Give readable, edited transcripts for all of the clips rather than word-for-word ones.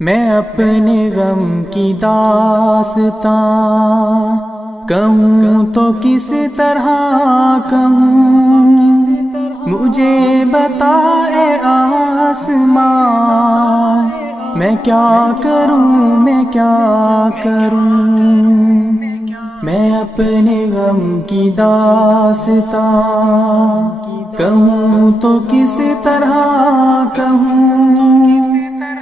میں اپنے غم کی داستان کہوں تو کس طرح کہوں، مجھے بتا اے آسمان، میں کیا کروں میں کیا کروں۔ میں اپنے غم کی داستان کہوں تو کس طرح کہوں،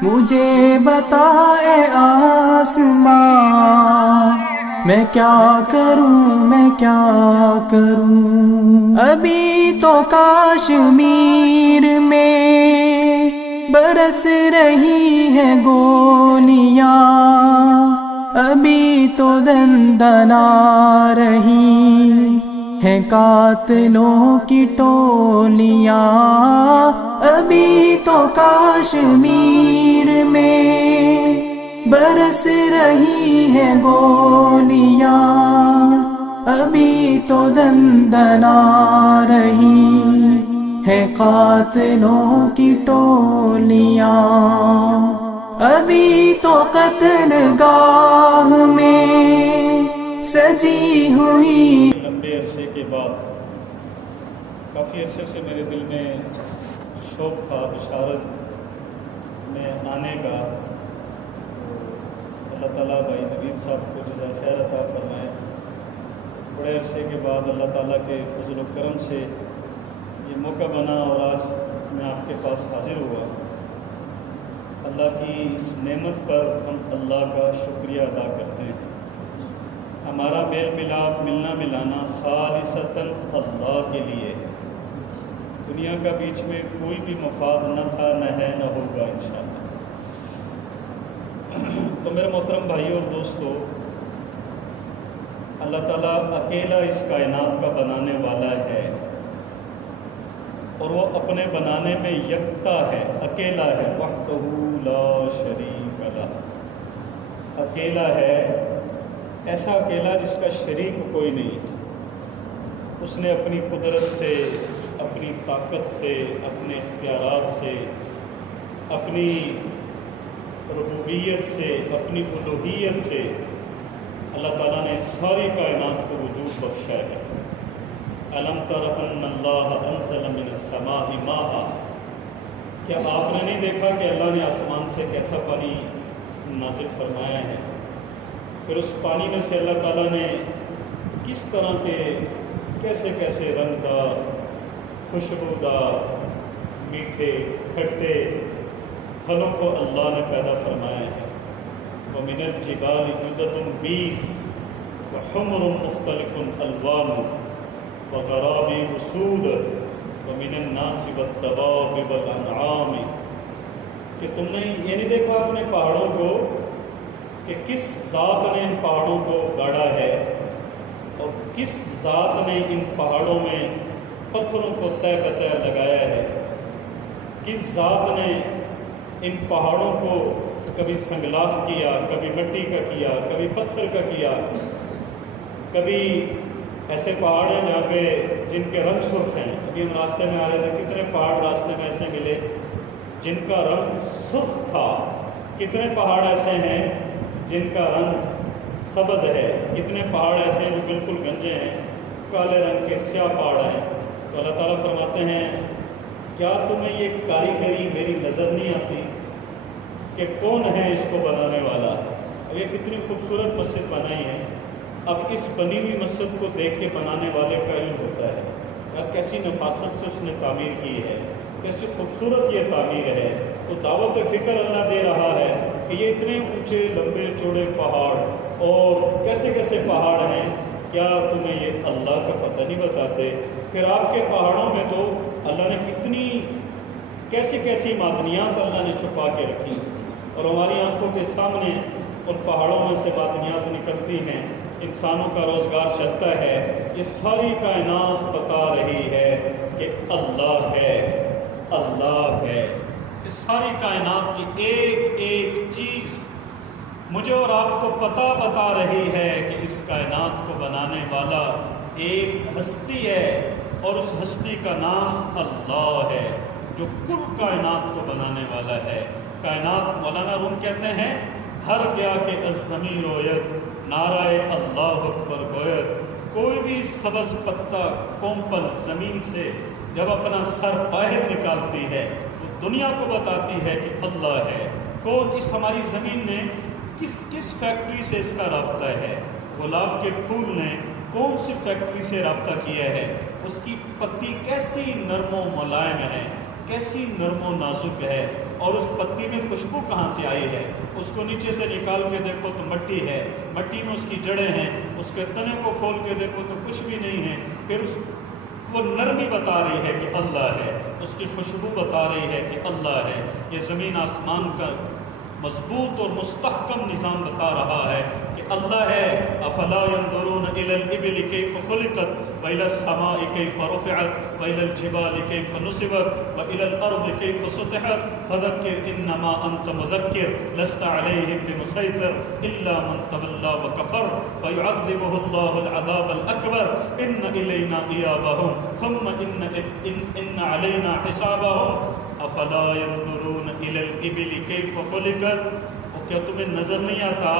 مجھے بتا اے آسمان، میں کیا کروں میں کیا کروں۔ ابھی تو کشمیر میں برس رہی ہے گولیاں، ابھی تو دندنا رہی ہیں قاتلوں کی ٹولیاں، ابھی تو کشمیر میں برس رہی ہے گولیاں، ابھی تو دندنا رہی ہیں قاتلوں کی ٹولیاں، ابھی تو قتل گاہ میں سجی ہوئی۔ لمبے عرصے کے بعد کافی عرصے سے میرے دل میں شوق تھا بشارت میں آنے کا، اللہ تعالیٰ بھائی نوید صاحب کو جزائے خیر عطا فرمائے۔ بڑے عرصے کے بعد اللہ تعالیٰ کے فضل و کرم سے یہ موقع بنا اور آج میں آپ کے پاس حاضر ہوا۔ اللہ کی اس نعمت پر ہم اللہ کا شکریہ ادا کرتے ہیں۔ ہمارا میل ملاپ ملنا ملانا خالصتاً اللہ کے لیے، دنیا کا بیچ میں کوئی بھی مفاد نہ تھا، نہ ہے، نہ ہوگا انشاءاللہ۔ تو میرے محترم بھائیوں اور دوستو، اللہ تعالیٰ اکیلا اس کائنات کا بنانے والا ہے، اور وہ اپنے بنانے میں یکتا ہے، اکیلا ہے، وحدہ لا شریک لہ، اکیلا ہے، ایسا اکیلا جس کا شریک کوئی نہیں۔ اس نے اپنی قدرت سے، اپنی طاقت سے، اپنے اختیارات سے، اپنی ربوبیت سے، اپنی الوہیت سے اللہ تعالیٰ نے ساری کائنات کو وجود بخشا ہے۔ الم تر ان اللہ انزل من السماء ماء، کیا آپ نے نہیں دیکھا کہ اللہ نے آسمان سے کیسا پانی نازل فرمایا ہے؟ پھر اس پانی میں سے اللہ تعالیٰ نے کس طرح کے کیسے کیسے رنگ دار، خوشبودار، میٹھے، کھٹے پھلوں کو اللہ نے پیدا فرمایا ہے۔ وَمِنَ الْجِبَالِ جُدَدٌ بِيضٌ وَحُمْرٌ مُخْتَلِفٌ أَلْوَانُهُ وَغَرَابِيبُ سُودٌ وَمِنَ النَّاسِ وَالدَّوَابِ وَالْأَنْعَامِ، کہ تم نے یہ نہیں دیکھا اپنے پہاڑوں کو کہ کس ذات نے ان پہاڑوں کو گاڑا ہے، اور کس ذات نے ان پہاڑوں میں پتھروں کو تہ بتہ لگایا ہے، کس ذات نے ان پہاڑوں کو کبھی سنگلاخ کیا، کبھی مٹی کا کیا، کبھی پتھر کا کیا، کبھی ایسے پہاڑ ہیں جہاں پہ جن کے رنگ سرخ ہیں۔ ابھی ہم راستے میں آ رہے تھے، کتنے پہاڑ راستے میں ایسے ملے جن کا رنگ سرخ تھا، کتنے پہاڑ ایسے ہیں جن کا رنگ سبز ہے، کتنے پہاڑ ایسے ہیں جو بالکل گنجے ہیں، کالے رنگ کے سیاہ پہاڑ ہیں۔ تو اللہ تعالیٰ فرماتے ہیں کیا تمہیں یہ کاریگری میری نظر نہیں آتی کہ کون ہے اس کو بنانے والا؟ اب یہ کتنی خوبصورت مسجد بنائی ہے، اب اس بنی ہوئی مسجد کو دیکھ کے بنانے والے کا علم ہوتا ہے یار کیسی نفاست سے اس نے تعمیر کی ہے، کیسی خوبصورت یہ تعمیر ہے۔ تو دعوت فکر اللہ دے رہا ہے کہ یہ اتنے اونچے لمبے چوڑے پہاڑ اور کیسے کیسے پہاڑ ہیں، کیا تمہیں یہ اللہ کا پتہ نہیں بتاتے؟ پھر آپ کے پہاڑوں میں تو اللہ نے کتنی کیسی کیسی معدنیات اللہ نے چھپا کے رکھی، اور ہماری آنکھوں کے سامنے ان پہاڑوں میں سے معدنیات نکلتی ہیں، انسانوں کا روزگار چلتا ہے۔ یہ ساری کائنات بتا رہی ہے کہ اللہ ہے، اللہ ہے۔ اس ساری کائنات کی ایک ایک چیز مجھے اور آپ کو پتہ بتا رہی ہے کہ اس کائنات کو بنانے والا ایک ہستی ہے، اور اس ہستی کا نام اللہ ہے جو کل کائنات کو بنانے والا ہے۔ کائنات مولانا روم کہتے ہیں ہر گیا کہ الضمیر رویت نعرہ اللہ اکبر گویت، کوئی بھی سبز پتا کومپل زمین سے جب اپنا سر باہر نکالتی ہے وہ دنیا کو بتاتی ہے کہ اللہ ہے۔ کون اس ہماری زمین نے کس فیکٹری سے اس کا رابطہ ہے؟ گلاب کے پھول نے کون سی فیکٹری سے رابطہ کیا ہے؟ اس کی پتی کیسی نرم و ملائم ہے، کیسی نرم و نازک ہے، اور اس پتی میں خوشبو کہاں سے آئی ہے؟ اس کو نیچے سے نکال کے دیکھو تو مٹی ہے، مٹی میں اس کی جڑیں ہیں، اس کے تنے کو کھول کے دیکھو تو کچھ بھی نہیں ہے، پھر وہ نرمی بتا رہی ہے کہ اللہ ہے، اس کی خوشبو بتا رہی ہے کہ اللہ ہے۔ یہ زمین آسمان کا مضبوط اور مستحکم نظام بتا رہا ہے کہ اللہ ہے۔ افلا ينظرون الى الابل كيف خلقت والى السماء كيف رفعت والى الجبال كيف نصبت والى الارض كيف سطحت فذكر انما انت مذكر لست عليهم بمسيطر الا من تولى وكفر فيعذبه الله العذاب الاكبر ان الينا ايابهم ثم ان علينا حسابهم افلا ينظرون الى الابل كيف خلقت۔ اور کیا تمہیں نظر نہیں آتا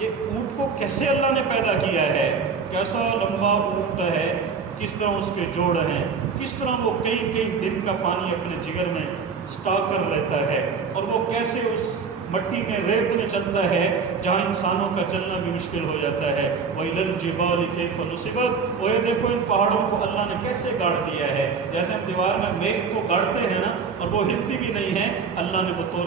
یہ اونٹ کو کیسے اللہ نے پیدا کیا ہے؟ کیسا لمبا اونٹ ہے، کس طرح اس کے جوڑ ہیں، کس طرح وہ کئی دن کا پانی اپنے جگر میں سٹاک کر لیتا ہے، اور وہ کیسے اس مٹی میں ریت میں چلتا ہے جہاں انسانوں کا چلنا بھی مشکل ہو جاتا ہے۔ وَإِلَى الْجِبَالِ كَيْفَ نُصِبَتْ، اور یہ دیکھو ان پہاڑوں کو اللہ نے کیسے گاڑ دیا ہے، جیسے ہم دیوار میں میخ کو گاڑتے ہیں نا اور وہ ہلتی بھی نہیں ہے، اللہ نے بطور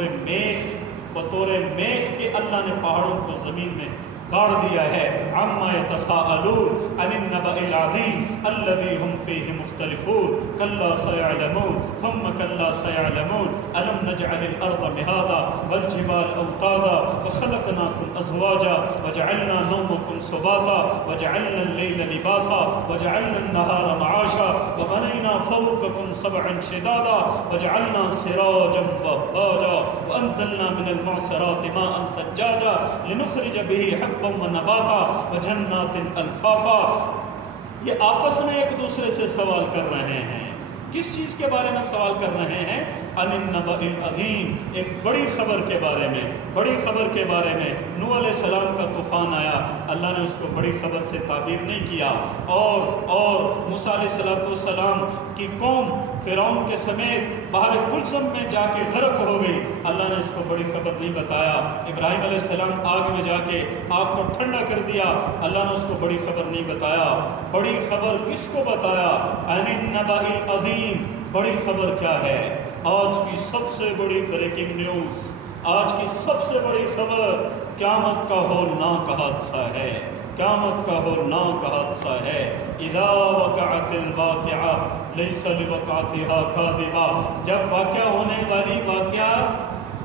میخ کے اللہ نے پہاڑوں کو زمین میں گاڑ دیا ہے۔ عَمَّا يَتَسَاءَلُونَ عَنِ النَّبَإِ الْعَظِيمِ الَّذِي هُمْ فِيهِ مُخْتَلِفُونَ كَلَّا سَيَعْلَمُونَ ثُمَّ كَلَّا سَيَعْلَمُونَ أَلَمْ نَجْعَلِ الْأَرْضَ مِهَادًا وَالْجِبَالَ أَوْتَادًا وَخَلَقْنَاكُمْ أَزْوَاجًا وَجَعَلْنَا نَوْمَكُمْ سُبَاتًا وَجَعَلْنَا اللَّيْلَ لِبَاسًا وَجَعَلْنَا النَّهَارَ مَعَاشًا وَبَنَيْنَا فَوْقَكُمْ سَبْعًا شِدَادًا وَجَعَلْنَا سِرَاجًا وَهَّاجًا وَأَنزَلْنَا مِنَ الْمُعْصِرَاتِ مَاءً ثَجَّاجًا لِنُخْرِجَ بِهِ حَبًّا وَنَبَاتًا وَجَنَّاتٍ أَلْفَافًا۔ یہ آپس میں ایک دوسرے سے سوال کر رہے ہیں، کس چیز کے بارے میں سوال کر رہے ہیں؟ عن النبأ العظیم، ایک بڑی خبر کے بارے میں، بڑی خبر کے بارے میں۔ نوح علیہ السلام کا طوفان آیا، اللہ نے اس کو بڑی خبر سے تعبیر نہیں کیا، اور موسیٰ علیہ السلام کی قوم فرعون کے سمیت بحر کلثم میں جا کے غرق ہو گئی، اللہ نے اس کو بڑی خبر نہیں بتایا۔ ابراہیم علیہ السلام آگ میں جا کے آگ کو ٹھنڈا کر دیا، اللہ نے اس کو بڑی خبر نہیں بتایا۔ بڑی خبر کس کو بتایا؟ عن النبأ العظیم، بڑی خبر کیا ہے؟ آج کی سب سے بڑی بریکنگ نیوز، آج کی سب سے بڑی خبر قیامت کا ہولناک حادثہ ہے، قیامت کا ہولناک حادثہ ہے۔ اذا وقعت الواقعہ لیس لوقعتها کاذبہ، جب واقعہ ہونے والی واقعہ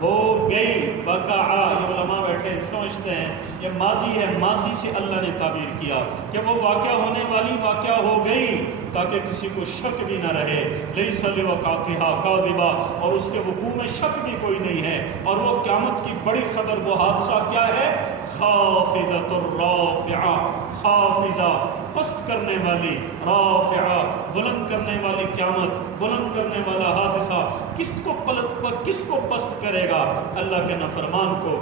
ہو گئی، وقعہ، یہ علماء بیٹھے سمجھتے ہیں یہ ماضی ہے، ماضی سے اللہ نے تعبیر کیا کہ وہ واقعہ ہونے والی واقعہ ہو گئی تاکہ کسی کو شک بھی نہ رہے۔ لیس لوقعتها کاذبہ، اور اس کے وقوع میں شک بھی کوئی نہیں ہے۔ اور وہ قیامت کی بڑی خبر، وہ حادثہ کیا ہے؟ خافضۃ الرافعہ، خافضہ پست کرنے والی، رافعہ بلند کرنے والی قیامت، بلند کرنے والا حادثہ کس کو پست کرے گا؟ اللہ کے نافرمان کو،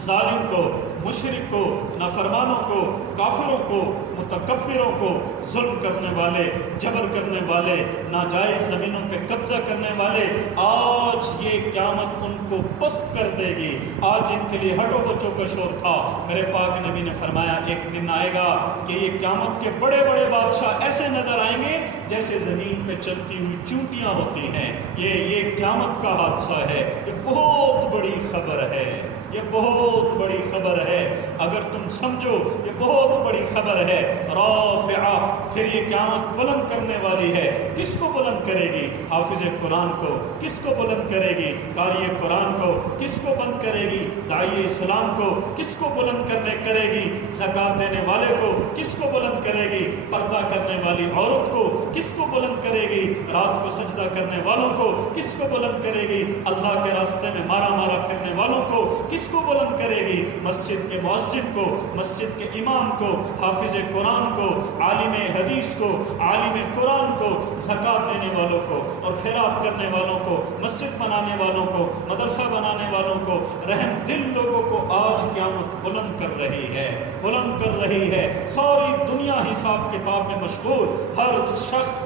ظالم کو، مشرک کو، نافرمانوں کو، کافروں کو، متکبروں کو، ظلم کرنے والے، جبر کرنے والے، ناجائز زمینوں پہ قبضہ کرنے والے، آج یہ قیامت ان کو پست کر دے گی۔ آج جن کے لیے ہٹو بچوں کا شور تھا، میرے پاک نبی نے فرمایا ایک دن آئے گا کہ یہ قیامت کے بڑے بڑے بادشاہ ایسے نظر آئیں گے جیسے زمین پہ چلتی ہوئی چونٹیاں ہوتی ہیں۔ یہ قیامت کا حادثہ ہے، یہ بہت بڑی خبر ہے، یہ بہت بڑی خبر ہے۔ اگر تم سمجھو یہ بہت بڑی خبر ہے۔ رافعہ، پھر یہ قیامت بلند کرنے والی ہے۔ کس کو بلند کرے گی؟ حافظ قرآن کو۔ کس کو بلند کرے گی؟ قاری قرآن کو۔ کس کو بلند کرے گی؟ داعی اسلام کو۔ کس کو بلند کرے گی؟ زکوٰۃ دینے والے کو۔ کس کو بلند کرے گی؟ پردہ کرنے والی عورت کو۔ کس کو بلند کرے گی؟ رات کو سجدہ کرنے والوں کو۔ کس کو بلند کرے گی؟ اللہ کے راستے میں مارا پھرنے والوں کو۔ کس کو بلند کرے گی؟ مسجد کے مؤذن کو، مسجد کے امام کو، حافظ قرآن کو، عالم حدیث کو، عالم قرآن کو، زکوٰۃ دینے والوں کو اور خیرات کرنے والوں کو، مسجد بنانے والوں کو، مدرسہ بنانے والوں کو، رحم دل لوگوں کو آج قیامت بلند کر رہی ہے، بلند کر رہی ہے۔ ساری دنیا حساب کتاب میں مشغول، ہر شخص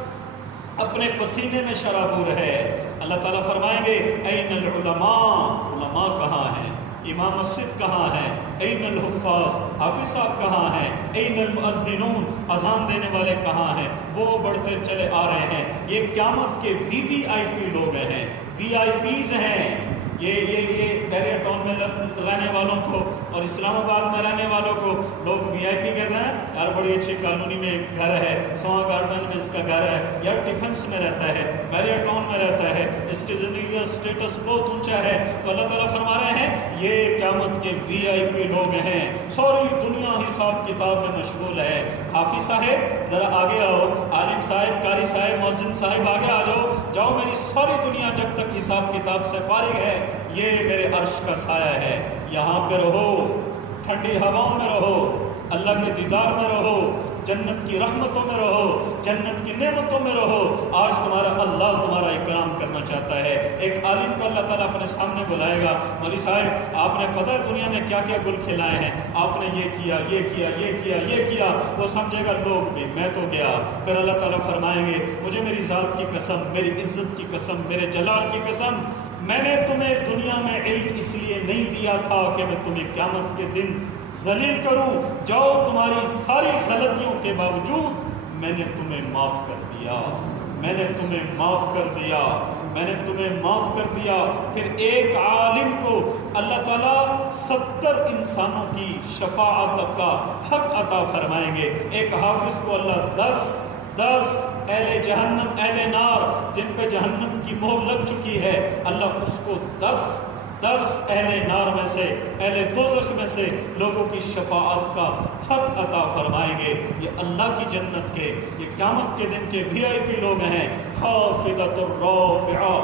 اپنے پسینے میں شرابور ہے۔ اللہ تعالیٰ فرمائیں گے این العلماء، علماء کہاں ہیں؟ امام مسجد کہاں ہیں؟ این الحفاظ، حافظ صاحب کہاں ہیں؟ این المؤذنون، اذان دینے والے کہاں ہیں؟ وہ بڑھتے چلے آ رہے ہیں۔ یہ قیامت کے VIP لوگ ہیں، VIPs ہیں۔ یہ بحریہ ٹاؤن میں رہنے والوں کو اور اسلام آباد میں رہنے والوں کو لوگ VIP کہتے ہیں، یار بڑی اچھی کالونی میں گھر ہے، سواں گارڈن میں اس کا گھر ہے، یا ڈیفنس میں رہتا ہے، بحریہ ٹاؤن میں رہتا ہے، اس کی زندگی کا اسٹیٹس بہت اونچا ہے۔ تو اللہ تعالیٰ فرما رہے ہیں یہ قیامت کے VIP لوگ ہیں۔ ساری دنیا حساب کتاب میں مشغول ہے۔ حافظ صاحب ذرا آگے آؤ، عالم صاحب، قاری صاحب، مؤذن صاحب آگے آ جاؤ، جاؤ، میری ساری دنیا جب تک حساب کتاب سے فارغ ہے یہ میرے عرش کا سایہ ہے، یہاں پہ رہو، ٹھنڈی ہواؤں میں رہو، اللہ کے دیدار میں رہو، جنت کی رحمتوں میں رہو، جنت کی نعمتوں میں رہو۔ آج تمہارا اللہ تمہارا اکرام کرنا چاہتا ہے۔ ایک عالم کو اللہ تعالیٰ اپنے سامنے بلائے گا، مولوی صاحب آپ نے پتہ ہے دنیا میں کیا کیا گل کھلائے ہیں، آپ نے یہ کیا، یہ کیا، یہ کیا، یہ کیا، وہ سمجھے گا لوگ بھی، میں تو گیا۔ پھر اللہ تعالیٰ فرمائیں گے مجھے میری ذات کی قسم، میری عزت کی قسم، میرے جلال کی قسم، میں نے تمہیں دنیا میں علم اس لیے نہیں دیا تھا کہ میں تمہیں قیامت کے دن ذلیل کروں۔ جاؤ، تمہاری ساری غلطیوں کے باوجود میں نے تمہیں معاف کر دیا، میں نے تمہیں معاف کر دیا، میں نے تمہیں معاف کر دیا۔ پھر ایک عالم کو اللہ تعالیٰ 70 انسانوں کی شفاعت کا حق عطا فرمائیں گے۔ ایک حافظ کو اللہ 10 اہل جہنم، اہل نار جن پہ جہنم کی مہر لگ چکی ہے، اللہ اس کو 10 اہل نار میں سے، اہل دوزخ میں سے لوگوں کی شفاعت کا حق عطا فرمائیں گے۔ یہ اللہ کی جنت کے، یہ قیامت کے دن کے VIP لوگ ہیں۔ خافضۃ الرافعہ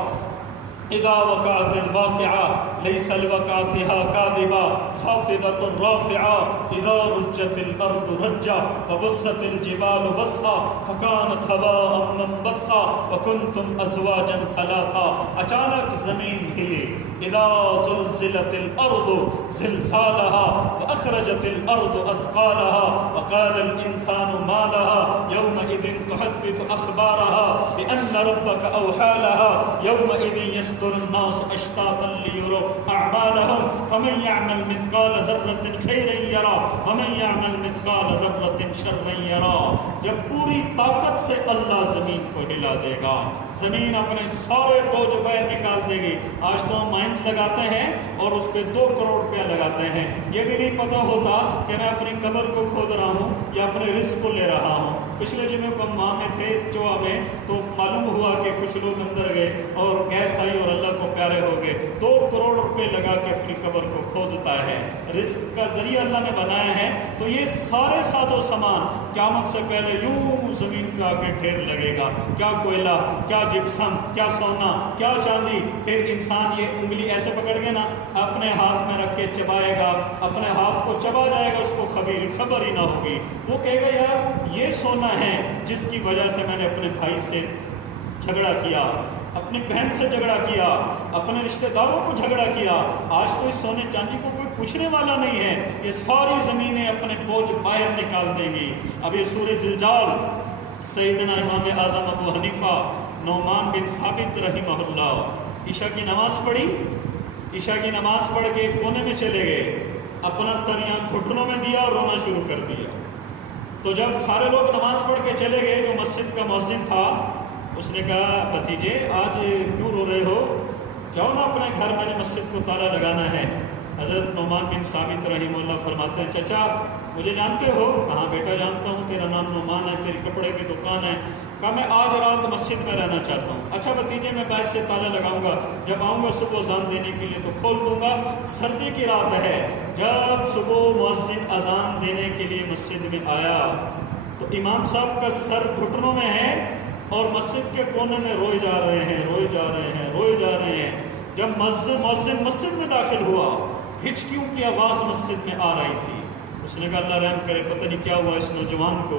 اذا وقعت الواقعہ لیس لوقعتها کاذبہ، خافضۃ الرافعہ اذا رجت الارض رجا وبست الجبال بسا فکانت هباء منبثا وکنتم ازواجا ثلاثا۔ اچانک زمین ہلی، اذا زلزلت الارض زلزالها واخرجت الارض اثقالها وقال الانسان ما لها يومئذ تحدث اخبارها بان ربك اوحى لها يومئذ يصدر الناس اشتاتا ليروا اعمالهم فمن يعمل مثقال ذرة خيرا يرى ومن يعمل مثقال ذرة شرا يرى۔ جب پوری طاقت سے اللہ زمین کو ہلا دے گا، زمین اپنے سارے بوجھ باہر نکال دے گی۔ آج تو ہم مائنس لگاتے ہیں اور اس پہ 2 کروڑ روپیہ لگاتے ہیں، یہ بھی نہیں پتہ ہوتا کہ میں اپنی قبر کو کھود رہا ہوں یا اپنے رزق کو لے رہا ہوں۔ پچھلے جمعے کو ہم وہاں میں تھے چوا میں، تو معلوم ہوا کہ کچھ لوگ اندر گئے اور گیس آئی اور اللہ کو پیارے ہو گئے۔ 2 کروڑ روپے لگا کے اپنی قبر کو کھودتا ہے، رزق کا ذریعہ اللہ نے بنایا ہے۔ تو یہ سارے ساز و سامان قیامت سے پہلے یوں زمین پہ آ کے ڈھیر لگے گا، کیا کوئلہ، کیا جپسم، کیا سونا، کیا چاندی۔ پھر انسان یہ انگلی ایسے پکڑ کے نا اپنے ہاتھ میں رکھ کے چبائے گا، اپنے ہاتھ کو چبا جائے گا، اس کو خبر ہی نہ ہوگی۔ وہ کہے گا یار یہ سونا ہے جس کی وجہ سے میں نے اپنے بھائی سے جھگڑا کیا، اپنی بہن سے جھگڑا کیا، اپنے رشتہ داروں کو جھگڑا کیا۔ آج تو اس سونے چاندی کو کوئی پوچھنے والا نہیں ہے، یہ ساری زمینیں اپنے بوجھ باہر نکال دیں گی۔ اب یہ سورہ زلزال، سیدنا امام اعظم ابو حنیفہ نعمان بن ثابت رحمہ اللہ عشاء کی نماز پڑھی، عشاء کی نماز پڑھ کے کونے میں چلے گئے، اپنا سر یہاں گھٹنوں میں دیا اور رونا شروع کر دیا۔ تو جب سارے لوگ نماز پڑھ کے چلے گئے، جو مسجد کا مؤذن تھا اس نے کہا بھتیجے آج کیوں رو رہے ہو، جاؤ نا اپنے گھر، میں نے مسجد کو تالا لگانا ہے۔ حضرت نعمان بن ثابت رحمہ اللہ فرماتے ہیں چچا مجھے جانتے ہو؟ کہاں بیٹا جانتا ہوں، تیرا نام نعمان ہے، تیری کپڑے کی دکان ہے۔ کہا میں آج رات مسجد میں رہنا چاہتا ہوں۔ اچھا بھتیجے میں باہر سے تالا لگاؤں گا، جب آؤں گا صبح اذان دینے کے لیے تو کھول دوں گا۔ سردی کی رات ہے، جب صبح مؤذن اذان دینے کے لیے مسجد میں آیا تو امام صاحب کا سر گھٹنوں میں ہے اور مسجد کے کونے میں روئے جا رہے ہیں، روئے جا رہے ہیں، روئے جا رہے ہیں۔ جب مؤذن مسجد میں داخل ہوا، ہچکیوں کی آواز مسجد میں آ رہی تھی۔ اس نے کہا اللہ رحم کرے، پتہ نہیں کیا ہوا اس نوجوان کو،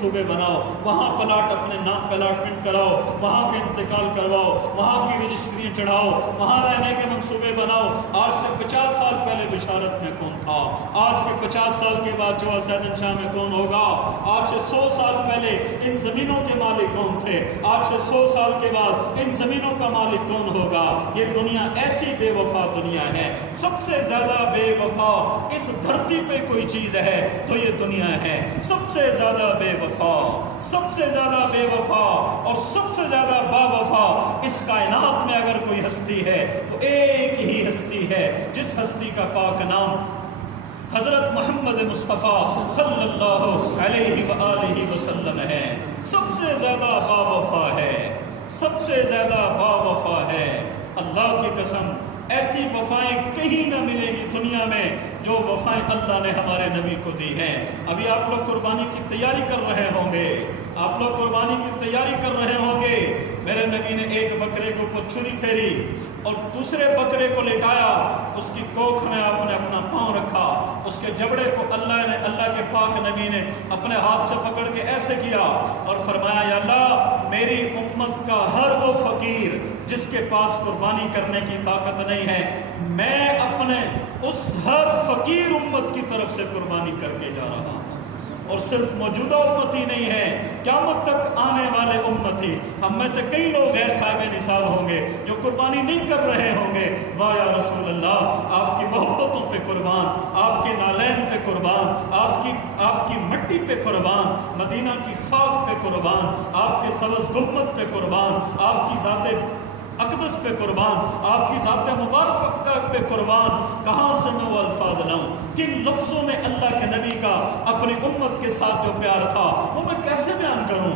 منصوبے بناؤ، وہاں پلاٹ اپنے نام پہ الاٹمنٹ کراؤ، وہاں کے انتقال کرواؤ، وہاں کی رجسٹریاں چڑھاؤ، وہاں رہنے کے منصوبے بناؤ۔ آج سے 50 سال پہلے بشارت میں کون تھا؟ آج کے 50 سال کے بعد جو سیدن شاہ میں کون ہوگا؟ آج سے 100 سال پہلے ان زمینوں کے مالک کون تھے؟ آج سے 100 سال کے بعد ان زمینوں کا مالک کون ہوگا؟ یہ دنیا ایسی بے وفا دنیا ہے۔ سب سے زیادہ بے وفا اس دھرتی پہ کوئی چیز ہے تو یہ دنیا ہے۔ سب سے زیادہ بے وفا، سب سے زیادہ بے وفا اور سب سے زیادہ با وفا اس کائنات میں اگر کوئی ہستی ہے تو ایک ہی ہستی ہے، جس ہستی کا پاک نام حضرت محمد مصطفیٰ صلی اللہ علیہ وآلہ وسلم ہے۔ سب سے زیادہ با وفا ہے، سب سے زیادہ با وفا ہے۔ اللہ کی قسم ایسی وفائیں کہیں نہ ملیں گی دنیا میں جو وفائیں اللہ نے ہمارے نبی کو دی ہیں۔ ابھی آپ لوگ قربانی کی تیاری کر رہے ہوں گے، آپ لوگ قربانی کی تیاری کر رہے ہوں گے۔ میرے نبی نے ایک بکرے کے اوپر چھری پھیری اور دوسرے بکرے کو لٹایا، اس کی کوکھ میں آپ نے اپنا پاؤں رکھا، اس کے جبڑے کو اللہ کے پاک نبی نے اپنے ہاتھ سے پکڑ کے ایسے کیا اور فرمایا، یا اللہ میری امت کا ہر وہ فقیر جس کے پاس قربانی کرنے کی طاقت نہیں ہے، میں اپنے اس ہر فقیر امت کی طرف سے قربانی کر کے جا رہا ہوں۔ اور صرف موجودہ امتی نہیں ہے، قیامت تک آنے والے امتی، ہم میں سے کئی لوگ غیر صاحب نصاب ہوں گے جو قربانی نہیں کر رہے ہوں گے۔ واہ یا رسول اللہ، آپ کی محبتوں پہ قربان، آپ کے نالین پہ قربان، آپ کی مٹی پہ قربان، مدینہ کی خاک پہ قربان، آپ کے سبز گنبد پہ قربان، آپ کی ذات اقدس پہ قربان، آپ کی ذات مبارکہ پہ قربان۔ کہاں سے میں وہ الفاظ لاؤں؟ کن لفظوں میں اللہ کے نبی کا اپنی امت کے ساتھ جو پیار تھا وہ میں کیسے بیان کروں؟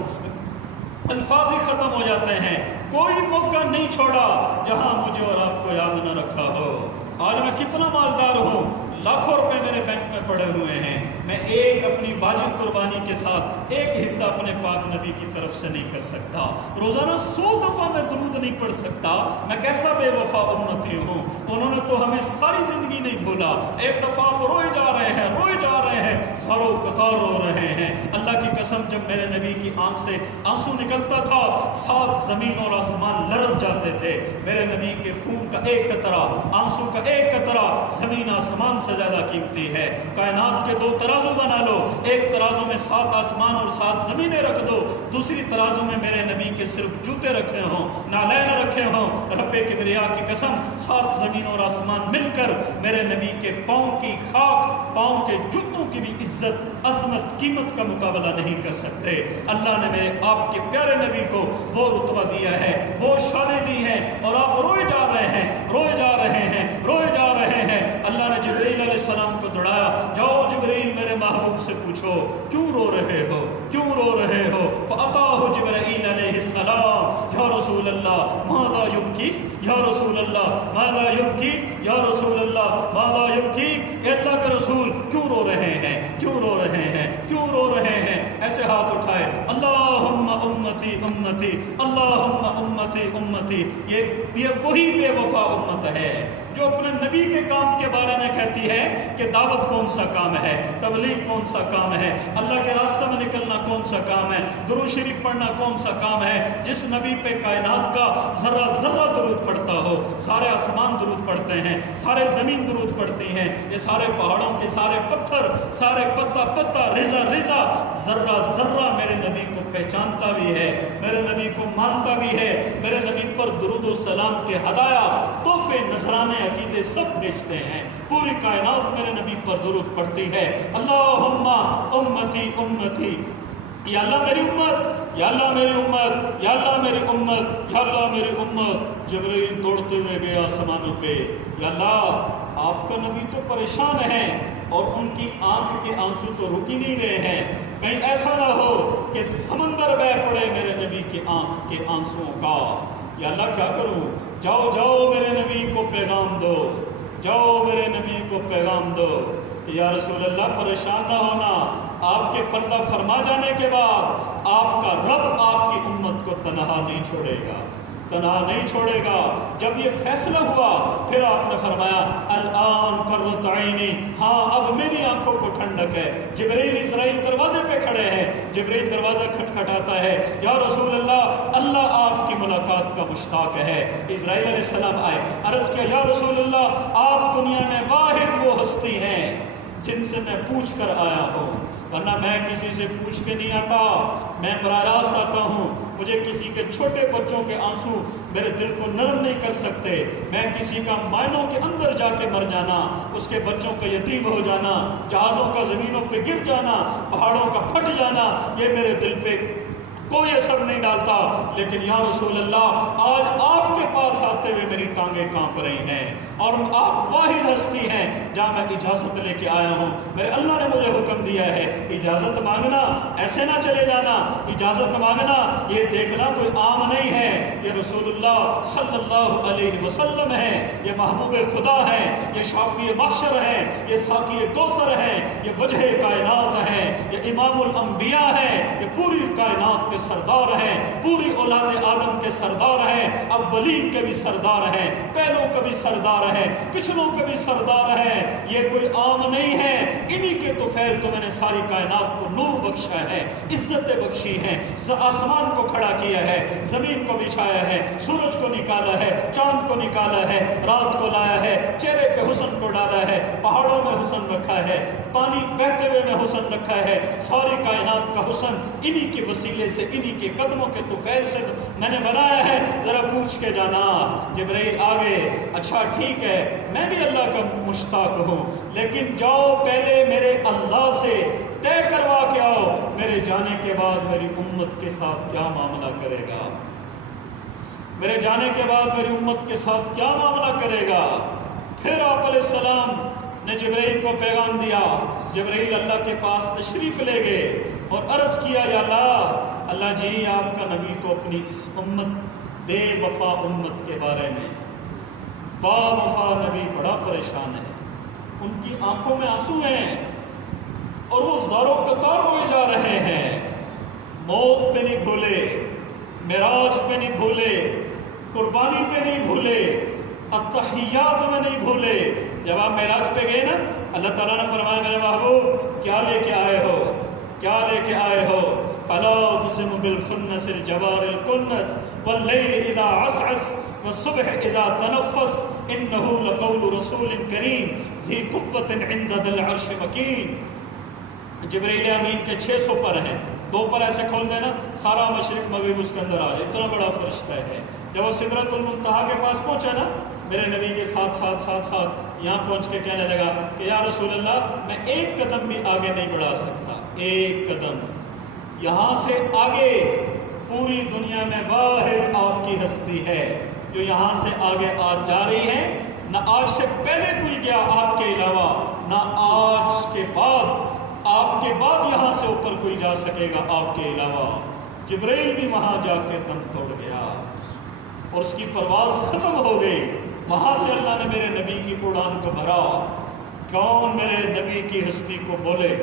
الفاظ ہی ختم ہو جاتے ہیں۔ کوئی موقع نہیں چھوڑا جہاں مجھے اور آپ کو یاد نہ رکھا ہو۔ آج میں کتنا مالدار ہوں، لاکھوں روپے میرے بینک میں پڑے ہوئے ہیں، میں ایک اپنی واجب قربانی کے ساتھ ایک حصہ اپنے پاک نبی کی طرف سے نہیں کر سکتا۔ روزانہ 100 دفعہ میں درود نہیں پڑھ سکتا، میں کیسا بے وفا امتی ہوں۔ انہوں نے تو ہمیں ساری زندگی نہیں بھولا، ایک دفعہ آپ روئے جا رہے ہیں، روئے جا رہے ہیں، ساروں قطار رو رہے ہیں۔ اللہ کی قسم جب میرے نبی کی آنکھ سے آنسو نکلتا تھا 7 زمین اور آسمان لرز جاتے تھے۔ میرے نبی کے خون کا ایک قطرہ، آنسو کا ایک قطرہ زمین آسمان سے زیادہ قیمتی ہے۔ کائنات کے 2 ترازو بنا لو، ایک ترازو میں 7 آسمان اور 7 زمینیں رکھ دو، دوسری ترازو میں میرے نبی کے صرف جوتے رکھے ہوں، نالین رکھے ہوں، رب کبریا کی قسم 7 زمین اور آسمان مل کر میرے نبی کے پاؤں کی خاک، پاؤں کے جوتوں کی بھی عزت، عظمت، قیمت کا مقابلہ نہیں کر سکتے۔ اللہ نے میرے آپ کے پیارے نبی کو وہ رتبہ دیا ہے، وہ شانیں دی ہیں، اور آپ روئے جا رہے ہیں، روئے جا رہے ہیں، روئے جا رہے ہیں۔ اللہ نے جبرائیل علیہ السلام کو دوڑایا، جاؤ جبرائیل میرے محبوب سے پوچھو کیوں رو رہے ہو، کیوں رو رہے ہو؟ فأتاه جبرائیل علیہ السلام، یا رسول اللہ ماذا یبکیک، یا رسول اللہ ماذا یبکیک، یا رسول اللہ ماذا یبکیک۔ اے اللہ کے رسول کیوں رو رہے ہیں، کیوں رو رہے ہیں، کیوں رو رہے ہیں؟ ایسے ہاتھ اٹھائے، اللہم امتی امتی، اللہم امتی امتی۔ یہ وہی بے وفا امت ہے جو اپنے نبی کے کام کے بارے میں کہتی ہے کہ دعوت کون سا کام ہے، تبلیغ کون سا کام ہے، اللہ کے راستے میں نکلنا کون سا کام ہے، درود شریف پڑھنا کون سا کام ہے۔ جس نبی پہ کائنات کا ذرہ ذرہ درود پڑھتا ہو، سارے آسمان درود پڑھتے ہیں، سارے زمین درود پڑھتی ہیں، یہ سارے پہاڑوں کے سارے پتھر، سارے پتا پتا، رضا رضا، ذرہ ذرہ میرے نبی کو پہچانتا بھی ہے، میرے نبی کو مانتا بھی ہے، میرے نبی پر درود و سلام کے ہدایا، تحفے، نذرانے، عقیدے سب بھیجتے ہیں۔ پوری کائنات میرے نبی پر درود پڑھتی ہے۔ اللہم امتی امتی، یا اللہ میری امت، یا اللہ میری امت، یا اللہ میری امت، یا اللہ میری امت۔ جبرائیل دوڑتے ہوئے گیا آسمانوں پہ، یا اللہ آپ کا نبی تو پریشان ہے اور ان کی آنکھ کے آنسو تو رک ہی نہیں رہے ہیں، کہیں ایسا نہ ہو کہ سمندر بہہ پڑے میرے نبی کی آنکھ کے آنسوؤں کا۔ یا اللہ کیا کروں؟ جاؤ جاؤ میرے نبی کو پیغام دو، جاؤ میرے نبی کو پیغام دو کہ یا رسول اللہ پریشان نہ ہونا، آپ کے پردہ فرما جانے کے بعد آپ کا رب آپ کی امت کو تنہا نہیں چھوڑے گا، تنہا نہیں چھوڑے گا۔ جب یہ فیصلہ ہوا پھر آپ نے فرمایا الآن قرۃ عینی، ہاں اب میری آنکھوں کو ٹھنڈک ہے۔ جبرائیل اسرائیل دروازے پہ کھڑے ہیں، جبرائیل دروازہ کھٹکھٹاتا ہے، یا رسول اللہ اللہ آپ کی ملاقات کا مشتاق ہے۔ اسرائیل علیہ السلام آئے، عرض کیا یا رسول اللہ آپ دنیا میں واحد وہ ہستی ہیں جن سے میں پوچھ کر آیا ہوں، ورنہ میں کسی سے پوچھ کے نہیں آتا، میں براہ راست آتا ہوں۔ مجھے کسی کے چھوٹے بچوں کے آنسو میرے دل کو نرم نہیں کر سکتے، میں کسی کا مائنوں کے اندر جا کے مر جانا، اس کے بچوں کا یتیم ہو جانا، جہازوں کا زمینوں پہ گر جانا، پہاڑوں کا پھٹ جانا، یہ میرے دل پہ کوئی اثر نہیں ڈالتا، لیکن یا رسول اللہ آج آپ کے پاس آتے ہوئے میری ٹانگیں کانپ رہی ہیں، اور آپ واحد ہستی ہیں جہاں میں اجازت لے کے آیا ہوں۔ میرے اللہ نے مجھے حکم دیا ہے اجازت مانگنا، ایسے نہ چلے جانا، اجازت مانگنا یہ دیکھنا کوئی عام نہیں ہے، یہ رسول اللہ صلی اللہ علیہ وسلم ہے، یہ محبوب خدا ہے، یہ شافی محشر ہے، یہ ساقی کوثر ہے، یہ وجہ کائنات ہے، یہ امام الانبیاء ہے، یہ پوری کائنات کے سردار ہیں، پوری اولاد آدم کے سردار ہیں، اولین کے بھی سردار ہیں، پہلوں کے بھی سردار ہیں، پچھلوں کے بھی سردار ہیں، یہ کوئی عام نہیں ہے۔ انہی کے طفیل تو میں نے ساری کائنات کو نور بخشا ہے، عزتیں بخشی ہیں، آسمان کو کھڑا کیا ہے، زمین کو بچھایا ہے، سورج کو نکالا ہے، چاند کو نکالا ہے، رات کو لایا ہے، چہرے پہ حسن کو ڈالا ہے، پہاڑوں میں حسن رکھا ہے، پانی بہتے ہوئے میں حسن رکھا ہے، ساری کائنات کا حسن انہی کے وسیلے سے، انہی کے قدموں کے طفیل سے میں نے بنایا ہے، ذرا پوچھ کے جانا۔ جبرائیل آگے، اچھا ٹھیک ہے میں بھی اللہ کا مشتاق ہوں، لیکن جاؤ پہلے میرے اللہ سے طے کروا کے آؤ میرے جانے کے بعد میری امت کے ساتھ کیا معاملہ کرے گا، میرے جانے کے بعد میری امت کے ساتھ کیا معاملہ کرے گا۔ پھر آپ علیہ السلام نے جبرائیل کو پیغام دیا، جبرائیل اللہ کے پاس تشریف لے گئے اور عرض کیا یا اللہ جی آپ کا نبی تو اپنی اس امت بے وفا امت کے بارے میں، با وفا نبی بڑا پریشان ہے، ان کی آنکھوں میں آنسو ہیں اور وہ زار و قطار ہوئے جا رہے ہیں، موت پہ نہیں بھولے، معراج پہ نہیں بھولے، قربانی پہ نہیں بھولے، التحیات میں نہیں بھولے۔ جب آپ معراج پہ گئے نا اللہ تعالیٰ نے فرمایا میرے محبوب کیا لے کے آئے ہو، کیا لے کے آئے ہو؟ فلا اقسم بالخنس الجوار الکنس واللیل اذا عسعس والصبح اذا تنفس انه لقول رسول کریم ذی قوت عند ذی العرش مکین۔ جبرائیل امین کے 600 پر ہیں، 2 پر ایسے کھول دینا سارا مشرق مغرب اس کے اندر آ جائے، اتنا بڑا فرشتہ ہے۔ جب وہ سدرۃ المنتہا کے پاس پہنچا نا میرے نبی کے ساتھ یہاں پہنچ کے کہنے لگا کہ یا رسول اللہ میں ایک قدم بھی آگے نہیں بڑھا سکتا، ایک قدم یہاں سے آگے، پوری دنیا میں واحد آپ کی ہستی ہے جو یہاں سے آگے آج جا رہی ہے، نہ آج سے پہلے کوئی گیا آپ کے علاوہ، نہ آج کے بعد آپ کے بعد یہاں سے اوپر کوئی جا سکے گا آپ کے علاوہ۔ جبرائیل بھی وہاں جا کے دم توڑ گیا اور اس کی پرواز ختم ہو گئی۔ وہاں سے اللہ نے میرے نبی کی اڑان کو بھرا۔ کون میرے نبی کی ہستی کو بولے،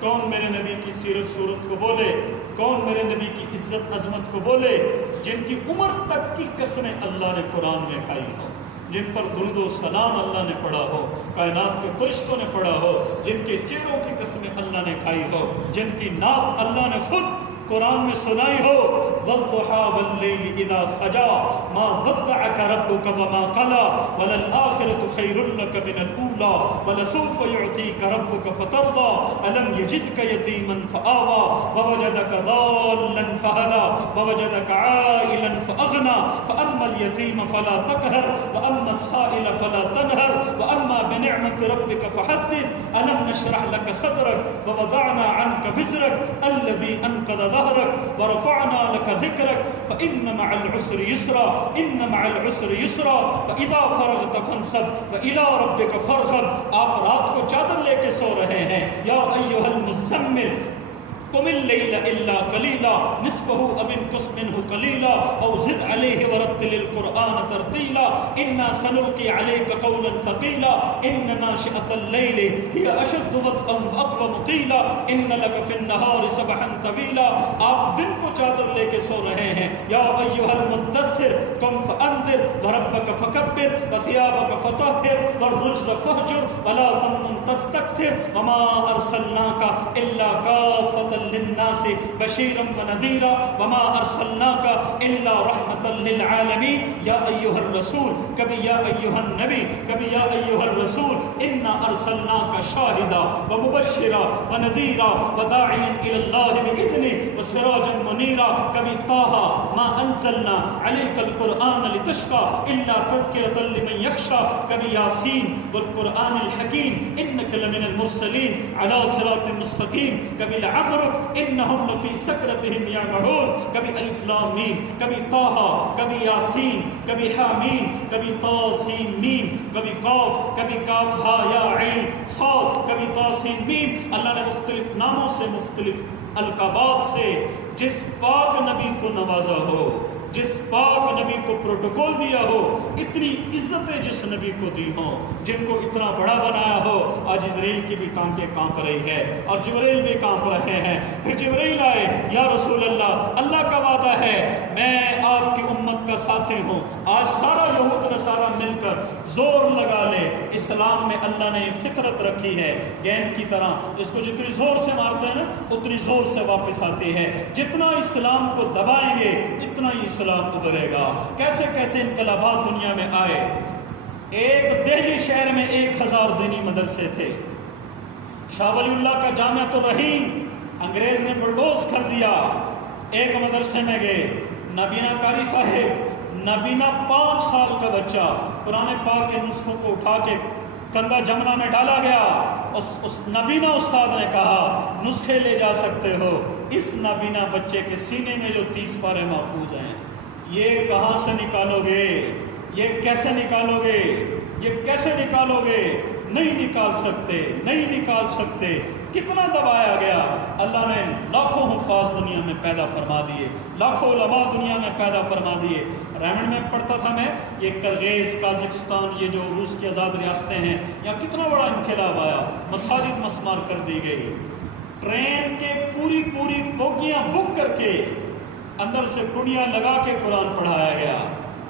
کون میرے نبی کی سیرت صورت کو بولے، کون میرے نبی کی عزت عظمت کو بولے، جن کی عمر تک کی قسمیں اللہ نے قرآن میں کھائی ہو، جن پر درود و سلام اللہ نے پڑھا ہو، کائنات کے فرشتوں نے پڑھا ہو، جن کے چہروں کی قسمیں اللہ نے کھائی ہو، جن کی نعت اللہ نے خود قرآن میں سنائی ہو، والضحى واللیل اذا سجا ما ودعك ربك وما قلى وللآخرة خیر لك من الاولى ولسوف يعطيك ربك فترضى الم يجدك یتیما فآوى ووجدك ضالا فهدى ووجدك عائلا فأغنى فأما اليتيم فلا تقهر وأما السائل فلا تنهر وأما بنعمة ربك فحدث ألم نشرح لك صدرك ووضعنا عنك وزرك الذي أنقض ظهرك ورفعنا لك ذكرك فإن مع العسر يسرا إن مع العسر يسرا فإذا فرغت فانصب وإلى ربك فارغب۔ آپ رات کو چادر لے کے سو رہے ہیں، یا ایھا المزمل قم اللیل الا قلیلا نصفہ او انقص منہ قلیلا او زد علیہ ورتل القرآن ترتیلا انا سنلقی علیک قولا ثقیلا ان ناشئۃ اللیل ہی اشد وطئا واقوم قیلا ان لک فی النہار سبحا طویلا. آپ دن کو چادر لے کے سو رہے ہیں. یا ایھا المدثر قم فانذر وربک فکبر وثیابک فطہر والرجز فاہجر ولا تمنن تستکثر وما ارسلناک الا کافۃ للناس بشیرا ونذیرا وما ارسلناک الا رحمۃ للعالمین. یا ایھا الرسول کبھی یا ایھا النبی کبھی یا ایھا الرسول انا ارسلناک شاہدا ومبشرا ونذیرا وداعیا الی اللہ باذنہ وسراجا منیرا. کبھی طٰہ ما انزلنا علیک القرآن لتشقى الا تذکرۃ لمن یخشی. کبھی یاسین والقرآن الحکیم انک لمن المرسلین علی صراط مستقیم. کبھی لعمرک انہم لفی سکرتہم یعمہون. کبھی الف لام میم کبھی طٰہ کبھی یاسین کبھی حامیم کبھی طاسین میم کبھی قاف کبھی کاف ہا یا عین صاد کبھی طاسین میم. اللہ نے مختلف ناموں سے مختلف القابات سے جس پاک نبی کو نوازا ہو, جس پاک نبی کو پروٹوکول دیا ہو, اتنی عزتیں جس نبی کو دی ہوں, جن کو اتنا بڑا بنایا ہو, آج اسرائیل کی بھی ٹانکیں کانپ رہی ہے اور جبرائیل بھی کانپ رہے ہیں. پھر جبرائیل آئے, یا رسول اللہ, اللہ کا وعدہ ہے میں آپ کی امت کا ساتھی ہوں. آج سارا یہود نصارہ مل کر زور لگا لے, اسلام میں اللہ نے فطرت رکھی ہے گیند کی طرح, اس کو جتنی زور سے مارتے ہیں نا اتنی زور سے واپس آتی ہے. جتنا اسلام کو دبائیں گے اتنا ہی اسلام ابھرے گا. کیسے کیسے انقلابات دنیا میں آئے. ایک دہلی شہر میں 1000 دینی مدرسے تھے. شاہ ولی اللہ کا جامعۃ الرحیم انگریز نے بلڈوز کر دیا. ایک مدرسے میں گئے, نابینا قاری صاحب, نابینا 5 سال کا بچہ, قرآن پاک کے نسخوں کو اٹھا کے کنگا جمنا میں ڈالا گیا. اس نابینا استاد نے کہا نسخے لے جا سکتے ہو, اس نابینا بچے کے سینے میں جو 30 پارے محفوظ ہیں یہ کہاں سے نکالو گے, یہ کیسے نکالو گے, یہ کیسے نکالو گے؟ نہیں نکال سکتے, نہیں نکال سکتے. کتنا دبایا گیا. اللہ نے لاکھوں حفاظ دنیا میں پیدا فرما دیے, لاکھوں علماء دنیا میں پیدا فرما دیے. رائمنڈ میں پڑھتا تھا میں, یہ کرغیز, قازقستان, یہ جو روس کی آزاد ریاستیں ہیں, یہاں کتنا بڑا انقلاب آیا. مساجد مسمار کر دی گئی, ٹرین کے پوری بوگیاں بک کر کے اندر سے کنڈیاں لگا کے قرآن پڑھایا گیا.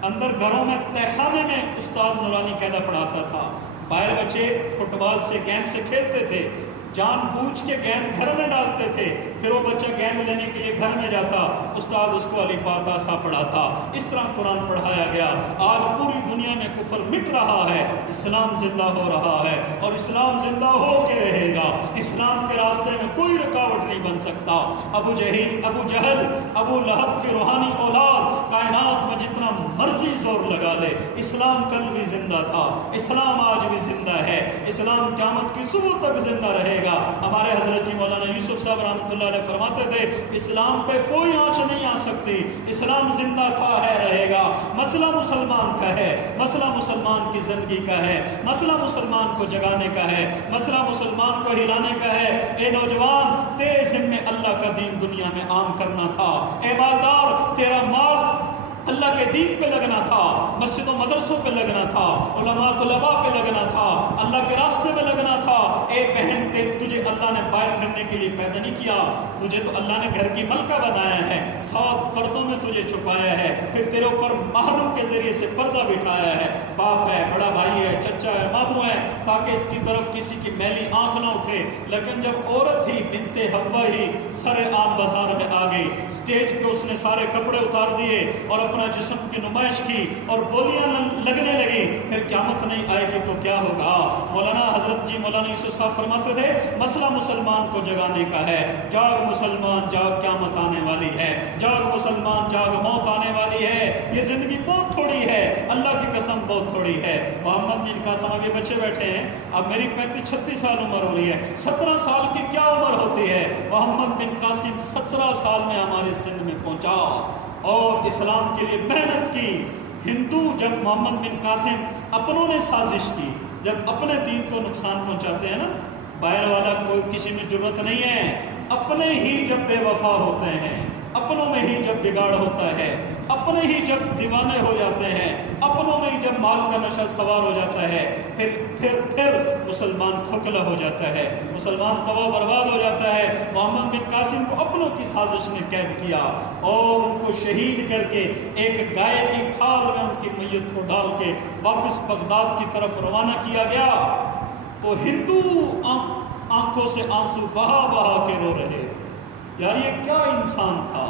اندر گھروں میں تہخانے میں استاد نورانی قاعدہ پڑھاتا تھا. باہر بچے فٹ بال سے گیند سے کھیلتے تھے, جان بوجھ کے گیند گھر میں ڈالتے تھے. پھر وہ بچہ گیند لینے کے لیے گھر میں جاتا, استاد اس کو الف با تا سا پڑھاتا. اس طرح قرآن پڑھایا گیا. آج پوری دنیا میں کفر مٹ رہا ہے, اسلام زندہ ہو رہا ہے اور اسلام زندہ ہو کے رہے گا. اسلام کے راستے میں کوئی رکاوٹ نہیں بن سکتا. ابو جہل, ابو لہب کی روحانی اولاد کائنات میں جتنا مرضی زور لگا لے, اسلام کل بھی زندہ تھا, اسلام آج بھی زندہ ہے, اسلام قیامت کی صبح تک زندہ رہے گا. ہمارے حضرت جی مولانا یوسف صاحب رحمۃ اللہ علیہ فرماتے تھے اسلام پہ کوئی آنچ نہیں آ سکتی, اسلام زندہ تھا ہے رہے گا. مسئلہ مسلمان کا ہے, مسئلہ مسلمان کی زندگی کا ہے, مسئلہ مسلمان کو جگانے کا ہے, مسئلہ مسلمان کو ہلانے کا ہے. اے نوجوان, تیرے ذمے اللہ کا دین دنیا میں عام کرنا تھا. اے مالدار, تیرا مال اللہ کے دین پہ لگنا تھا, مسجدوں مدرسوں پہ لگنا تھا, علماء طلباء پہ لگنا تھا, اللہ کے راستے میں لگنا تھا. اے بہن, تجھے اللہ نے باہر پھرنے کے لیے پیدا نہیں کیا, تجھے تو اللہ نے گھر کی ملکہ بنایا ہے, 7 پردوں میں تجھے چھپایا ہے, پھر تیرے اوپر محرم کے ذریعے سے پردہ بٹھایا ہے. باپ ہے, بڑا بھائی ہے, چچا ہے, ماموں ہے, تاکہ اس کی طرف کسی کی میلی آنکھ نہ اٹھے. لیکن جب عورت ہی بنت حوا ہی سر عام بازار میں آ گئی, اسٹیج پہ اس نے سارے کپڑے اتار دیے اور اپنا جسم کی نمائش کی اور بولیاں لگنے لگی, پھر قیامت نہیں آئے گی تو کیا ہوگا؟ مولانا حضرت جی مولانا یوسف صاحب فرماتے تھے مسئلہ مسلمان کو جگانے کا ہے. جاگ مسلمان جاگ, قیامت آنے والی ہے. جاگ مسلمان جاگ, موت آنے والی ہے. یہ زندگی بہت تھوڑی ہے, اللہ کی قسم بہت تھوڑی ہے. محمد بن قاسم آگے بچے بیٹھے ہیں, اب میری 35-36 سال عمر ہو رہی ہے, 17 سال کی کیا عمر ہوتی ہے؟ محمد بن قاسم 17 سال میں ہمارے سندھ میں پہنچا اور اسلام کے لیے محنت کی. ہندو جب محمد بن قاسم اپنوں نے سازش کی, جب اپنے دین کو نقصان پہنچاتے ہیں نا, باہر والا کوئی کسی میں جرت نہیں ہے, اپنے ہی جب بے وفا ہوتے ہیں، اپنوں میں ہی جب بگاڑ ہوتا ہے، اپنے ہی جب دیوانے ہو جاتے ہیں، اپنوں میں ہی جب مال کا نشہ سوار ہو جاتا ہے، پھر مسلمان کھوکھلا ہو جاتا ہے، مسلمان تباہ برباد ہو جاتا ہے۔ محمد بن قاسم کو اپنوں کی سازش نے قید کیا اور ان کو شہید کر کے ایک گائے کی کھال میں ان کی میت کو ڈال کے واپس بغداد کی طرف روانہ کیا گیا۔ تو ہندو آنکھوں سے آنسو بہا بہا کے رو رہے تھے، یار یہ کیا انسان تھا،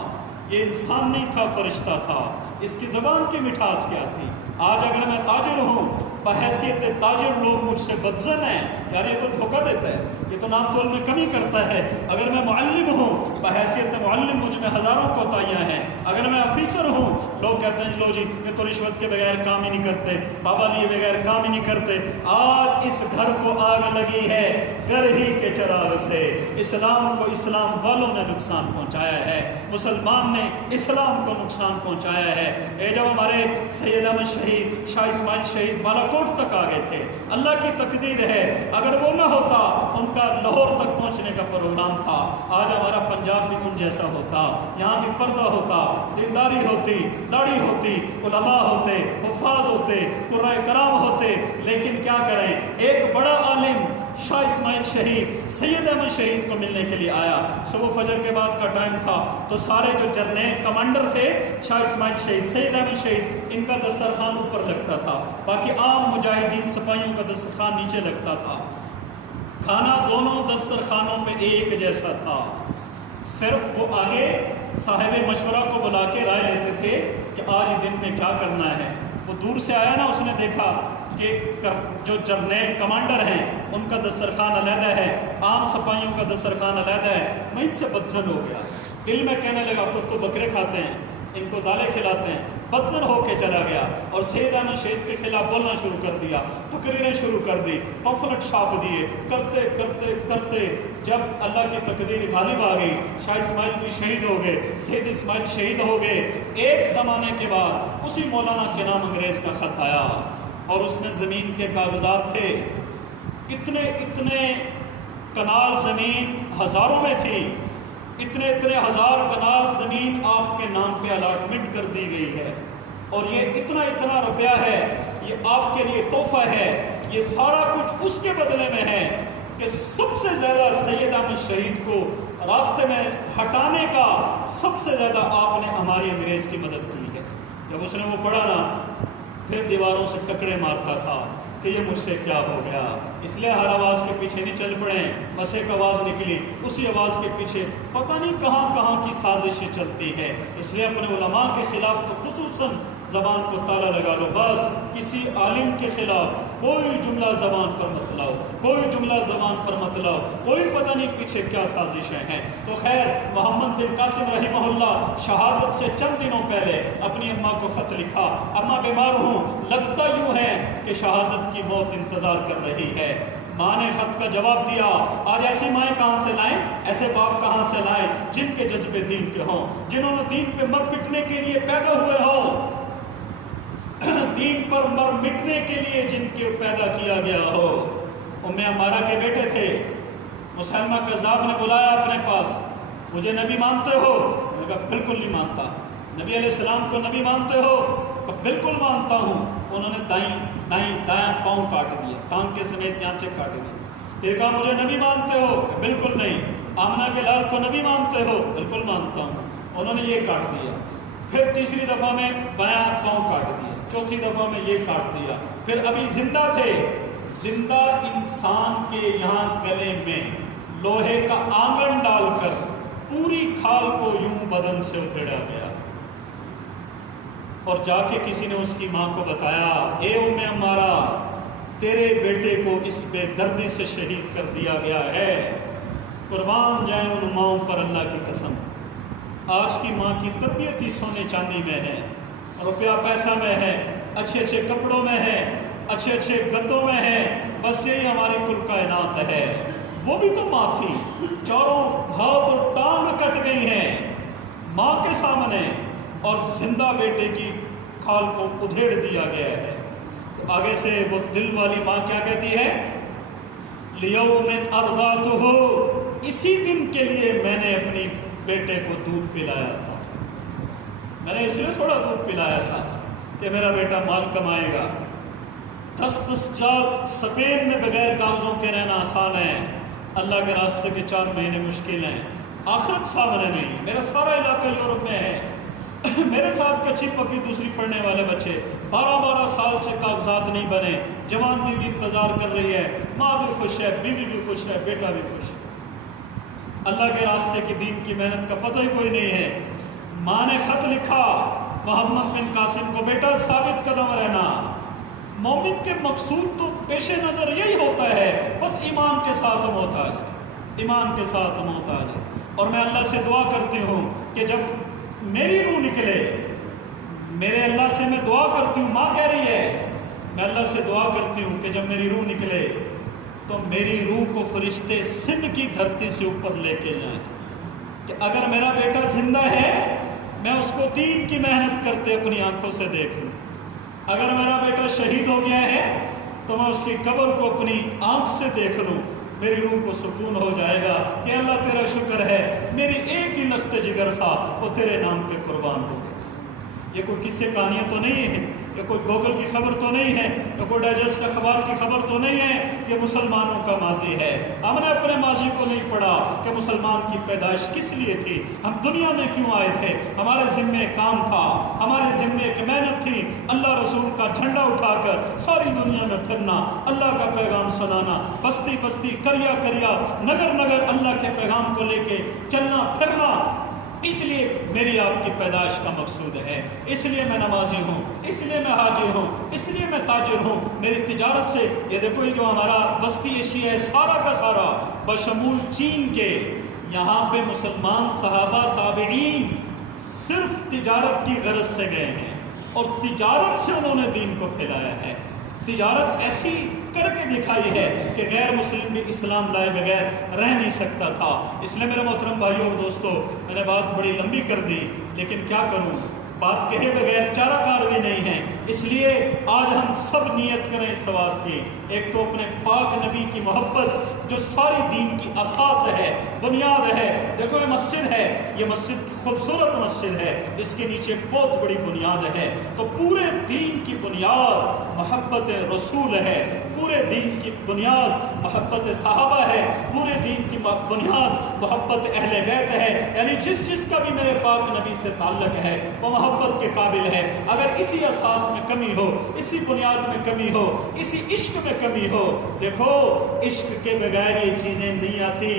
یہ انسان نہیں تھا، فرشتہ تھا۔ اس کی زبان کی مٹھاس کیا تھی۔ آج اگر میں تاجر ہوں، بحیثیت تاجر لوگ مجھ سے بدظن ہیں، یار یہ تو دھوکہ دیتا ہے، یہ تو نام تول میں کمی کرتا ہے۔ اگر میں معلم ہوں، بحیثیت معلم مجھ میں ہزاروں کوتاہیاں ہیں۔ اگر میں آفیسر ہوں، لوگ کہتے ہیں لو جی یہ تو رشوت کے بغیر کام ہی نہیں کرتے، بابا لیے بغیر کام ہی نہیں کرتے۔ آج اس گھر کو آگ لگی ہے گھر ہی کے چراغ سے۔ اسلام کو اسلام والوں نے نقصان پہنچایا ہے، مسلمان نے اسلام کو نقصان پہنچایا ہے۔ اے جب ہمارے سید احمد شہید، شاہ اسماعیل شہید بالاکوٹ تک آ گئے تھے، اللہ کی تقدیر ہے اگر وہ نہ ہوتا، ان کا لاہور تک پہنچنے کا پروگرام تھا، آج ہمارا پنجاب بھی ان جیسا ہوتا، یہاں بھی پردہ ہوتا، دینداری ہوتی، داڑھی ہوتی، علماء ہوتے، حفاظ ہوتے، قرائے کرام ہوتے۔ لیکن کیا کریں، ایک بڑا عالم شاہ اسماعیل شہید سید احمد شہید کو ملنے کے لیے آیا۔ صبح فجر کے بعد کا ٹائم تھا، تو سارے جو جرنیل کمانڈر تھے، شاہ اسماعیل شہید، سید احمد شہید، ان کا دسترخوان اوپر لگتا تھا، باقی عام مجاہدین سپاہیوں کا دسترخوان نیچے لگتا تھا۔ کھانا دونوں دسترخوانوں پہ ایک جیسا تھا، صرف وہ آگے صاحب مشورہ کو بلا کے رائے لیتے تھے کہ آج دن میں کیا کرنا ہے۔ وہ دور سے آیا نا، اس نے دیکھا کہ جو جرنیل کمانڈر ہیں ان کا دسترخوان علیحدہ ہے، عام سپاہیوں کا دسترخوان علیحدہ ہے، میں ان سے بدظن ہو گیا۔ دل میں کہنے لگا خود تو بکرے کھاتے ہیں، ان کو دالیں کھلاتے ہیں، بدظن ہو کے چلا گیا اور سید احمد شہید کے خلاف بولنا شروع کر دیا، تقریریں شروع کر دی، پمفلٹ چھاپ دیے، کرتے کرتے کرتے جب اللہ کی تقدیر غالب آ گئی، شاہ اسماعیل بھی شہید ہو گئے، سید اسماعیل شہید ہو گئے۔ ایک زمانے کے بعد اسی مولانا کے نام انگریز کا خط آیا اور اس میں زمین کے کاغذات تھے، اتنے کنال زمین ہزاروں میں تھی، اتنے ہزار کنال زمین آپ کے نام پہ الاٹمنٹ کر دی گئی ہے، اور یہ اتنا روپیہ ہے، یہ آپ کے لیے تحفہ ہے، یہ سارا کچھ اس کے بدلے میں ہے کہ سب سے زیادہ سید احمد شہید کو راستے میں ہٹانے کا سب سے زیادہ آپ نے ہماری انگریز کی مدد کی ہے۔ جب اس نے وہ پڑھا نا، پھر دیواروں سے ٹکڑے مارتا تھا کہ یہ مجھ سے کیا ہو گیا۔ اس لیے ہر آواز کے پیچھے نہیں چل پڑے، بس ایک آواز نکلی، اسی آواز کے پیچھے پتہ نہیں کہاں کی سازشیں چلتی ہے۔ اس لیے اپنے علماء کے خلاف تو خصوصاً زبان کو تالا لگا لو، بس کسی عالم کے خلاف کوئی جملہ زبان پر مت لاؤ، کوئی جملہ زبان پر مت لاؤ، کوئی پتہ نہیں پیچھے کیا سازشیں ہیں۔ تو خیر، محمد بن قاسم رحمہ اللہ شہادت سے چند دنوں پہلے اپنی اماں کو خط لکھا، اماں بیمار ہوں، لگتا یوں ہے کہ شہادت کی موت انتظار کر رہی ہے۔ ماں نے خط کا جواب دیا، آج ایسی مائیں کہاں سے لائیں، ایسے باپ کہاں سے لائیں جن کے جذبے دین کے ہوں، جنہوں نے دین پہ مر مٹنے کے لیے پیدا ہوئے ہوں، دین پر مر مٹنے کے لیے جن کے پیدا کیا گیا ہو۔ ام عمارہ کے بیٹے تھے، مسلمہ کذاب نے بلایا اپنے پاس، مجھے نبی مانتے ہو؟ میں نے کہا بالکل نہیں مانتا۔ نبی علیہ السلام کو نبی مانتے ہو؟ کہ بالکل مانتا ہوں۔ انہوں نے دائیں پاؤں کاٹ دیا، ٹانگ کے سمیت یہاں سے کاٹ دیا۔ پھر کہا مجھے نبی مانتے ہو؟ بالکل نہیں۔ آمنہ کے لال کو نبی مانتے ہو؟ بالکل مانتا ہوں۔ انہوں نے یہ کاٹ دیا۔ پھر تیسری دفعہ میں بایاں پاؤں کاٹ دیا، چوتھی دفعہ میں یہ کاٹ دیا۔ پھر ابھی زندہ تھے، زندہ انسان کے یہاں گلے میں لوہے کا آنگن ڈال کر پوری کھال کو یوں بدن سے ادھیڑا گیا، اور جا کے کسی نے اس کی ماں کو بتایا، اے ام عمارہ، تیرے بیٹے کو اس بے دردی سے شہید کر دیا گیا ہے۔ قربان جائیں ان ماؤں پر اللہ کی قسم۔ آج کی ماں کی تربیت ہی سونے چاندی میں ہے، روپیہ پیسہ میں ہے، اچھے کپڑوں میں ہے، اچھے گدوں میں ہے، بس یہی ہماری کل کائنات ہے۔ وہ بھی تو ماں تھی، چاروں ہاتھ اور ٹانگ کٹ گئی ہیں ماں کے سامنے، اور زندہ بیٹے کی کھال کو ادھیڑ دیا گیا ہے۔ تو آگے سے وہ دل والی ماں کیا کہتی ہے؟ لِيَوْمٍ أَرْضَعْتُهُ اسی دن کے لیے میں نے اپنی بیٹے کو دودھ پلایا تھا. میں نے اس لیے تھوڑا دودھ پلایا تھا کہ میرا بیٹا مال کمائے گا. 10 اسپین میں بغیر کاغذوں کے رہنا آسان ہے، اللہ کے راستے کے 4 مہینے مشکل ہیں. آخرت سامنے نہیں. میرا سارا علاقہ یورپ میں ہے. میرے ساتھ کچی پکی دوسری پڑھنے والے بچے 12 سال سے کاغذات نہیں بنے. جوان بیوی انتظار کر رہی ہے، ماں بھی خوش ہے، بیوی بھی خوش ہے، بیٹا بھی خوش ہے. اللہ کے راستے کی دین کی محنت کا پتہ ہی کوئی نہیں ہے. ماں نے خط لکھا محمد بن قاسم کو، بیٹا ثابت قدم رہنا. مومن کے مقصود تو پیش نظر یہی ہوتا ہے، بس ایمان کے ساتھ محتاج ہے، ایمان کے ساتھ محتاج ہے. اور میں اللہ سے دعا کرتی ہوں کہ جب میری روح نکلے، میرے اللہ سے میں دعا کرتی ہوں، ماں کہہ رہی ہے، میں اللہ سے دعا کرتی ہوں کہ جب میری روح نکلے تو میری روح کو فرشتے سندھ کی دھرتی سے اوپر لے کے جائیں کہ اگر میرا بیٹا زندہ ہے میں اس کو دین کی محنت کرتے اپنی آنکھوں سے دیکھ لوں. اگر میرا بیٹا شہید ہو گیا ہے تو میں اس کی قبر کو اپنی آنکھ سے دیکھ لوں. میری روح کو سکون ہو جائے گا کہ اللہ تیرا شکر ہے میری ایک ہی لخت جگر تھا وہ تیرے نام پہ قربان ہو گیا. یہ کوئی قصے کہانیاں تو نہیں ہے، یہ کوئی گوگل کی خبر تو نہیں ہے، یہ کوئی ڈائجسٹ اخبار کی خبر تو نہیں ہے. یہ مسلمانوں کا ماضی ہے. ہم نے اپنے ماضی کو نہیں پڑھا کہ مسلمان کی پیدائش کس لیے تھی، ہم دنیا میں کیوں آئے تھے. ہمارے ذمے کام تھا، ہمارے ذمے ایک محنت تھی، اللہ رسول کا جھنڈا اٹھا کر ساری دنیا میں پھرنا، اللہ کا پیغام سنانا، بستی بستی کریا کریا نگر نگر اللہ کے پیغام کو لے کے چلنا پھرنا. اس لیے میری آپ کی پیدائش کا مقصود ہے. اس لیے میں نمازی ہوں، اس لیے میں حاجی ہوں، اس لیے میں تاجر ہوں. میری تجارت سے یہ دیکھو یہ جو ہمارا وسطی ایشیا ہے سارا کا سارا بشمول چین کے، یہاں پہ مسلمان صحابہ تابعین صرف تجارت کی غرض سے گئے ہیں اور تجارت سے انہوں نے دین کو پھیلایا ہے. تجارت ایسی کر کے دکھائی ہے کہ غیر مسلم بھی اسلام لائے بغیر رہ نہیں سکتا تھا. اس لیے میرے محترم بھائیوں اور دوستوں، میں نے بات بڑی لمبی کر دی لیکن کیا کروں، بات کہے بغیر چارہ کار بھی نہیں ہے. اس لیے آج ہم سب نیت کریں اس بات کی، ایک تو اپنے پاک نبی کی محبت جو ساری دین کی اساس ہے، بنیاد ہے. دیکھو یہ مسجد ہے، یہ مسجد خوبصورت مسجد ہے، اس کے نیچے بہت بڑی بنیاد ہے. تو پورے دین کی بنیاد محبت رسول ہے، پورے دین کی بنیاد محبت صحابہ ہے، پورے دین کی بنیاد محبت اہل بیت ہے. یعنی جس کا بھی میرے پاک نبی سے تعلق ہے وہ محبت کے قابل ہے. اگر اسی اساس میں کمی ہو، اسی بنیاد میں کمی ہو، اسی عشق میں کمی ہو، دیکھو عشق کے بغیر یہ چیزیں نہیں آتی.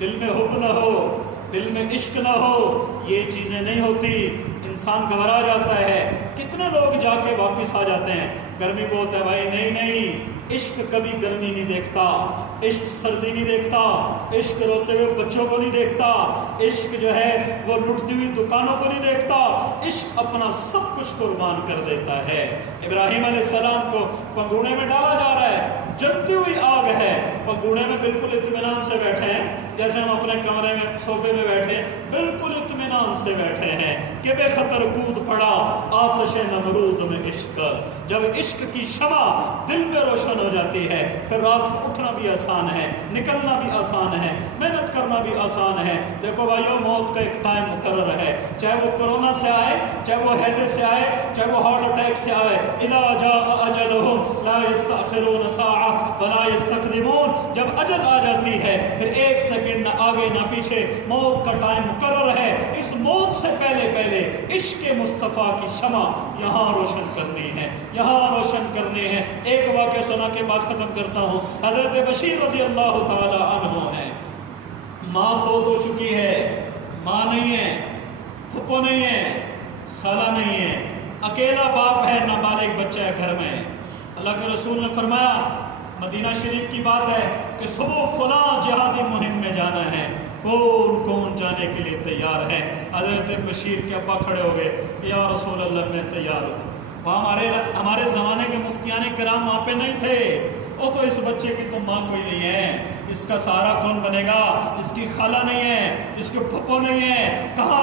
دل میں حب نہ ہو، دل میں عشق نہ ہو، یہ چیزیں نہیں ہوتی. انسان گھبرا جاتا ہے. کتنے لوگ جا کے واپس آ جاتے ہیں، گرمی بہت ہے بھائی. نہیں، عشق کبھی گرمی نہیں دیکھتا، عشق سردی نہیں دیکھتا، عشق روتے ہوئے بچوں کو نہیں دیکھتا، عشق جو ہے وہ لٹتی ہوئی دکانوں کو نہیں دیکھتا. عشق اپنا سب کچھ قربان کر دیتا ہے. ابراہیم علیہ السلام کو پنگوڑے میں ڈالا جا رہا ہے، جلتی ہوئی آگ ہے، پنگوڑے میں بالکل اطمینان سے بیٹھے ہیں جیسے ہم اپنے کمرے میں صوفے پہ بیٹھے بالکل اطمینان سے بیٹھے ہیں کہ بے خطر کود پڑا آتش نمرود میں عشق. جب عشق کی شمع دل میں روشن ہو جاتی ہے پھر رات کو اٹھنا بھی آسان ہے، نکلنا بھی آسان ہے، محنت کرنا بھی آسان ہے. دیکھو بھائیو، موت کا ایک ٹائم مقرر ہے، چاہے وہ کورونا سے آئے، چاہے وہ ہیضے سے آئے، چاہے وہ ہارٹ اٹیک سے آئے. اذا جاء اجلهم لا يستأخرون ساعة ولا يستقدمون. جب اجل آ جاتی ہے پھر ایک سیکنڈ نہ آگے نہ پیچھے، موت کا ٹائم مقرر ہے. اس موت سے پہلے عشق مصطفیٰ کی شمع یہاں روشن کرنی ہے، یہاں روشن کرنی ہے. ایک واقعہ سنا کے بعد ختم کرتا ہوں. حضرت بشیر رضی اللہ تعالی عنہ ہے، ماں فوت ہو چکی ہے، ماں نہیں ہے، پھپھو نہیں ہے، خالہ نہیں ہے، اکیلا باپ ہے، نابالغ بچہ ہے گھر میں. اللہ کے رسول نے فرمایا، مدینہ شریف کی بات ہے کہ صبح فلاں جہادی مہم میں جانا ہے، کون جانے کے لیے تیار ہے؟ حضرت بشیر کے ابا کھڑے ہو گئے، یا رسول اللہ میں تیار ہوں. وہاں ہمارے زمانے کے مفتیان کرام وہاں پہ نہیں تھے. وہ تو اس بچے کی تو ماں کوئی نہیں ہے، اس کا سہارا کون بنے گا؟ اس کی خالہ نہیں ہے، اس کے پھپھو نہیں ہے، کہاں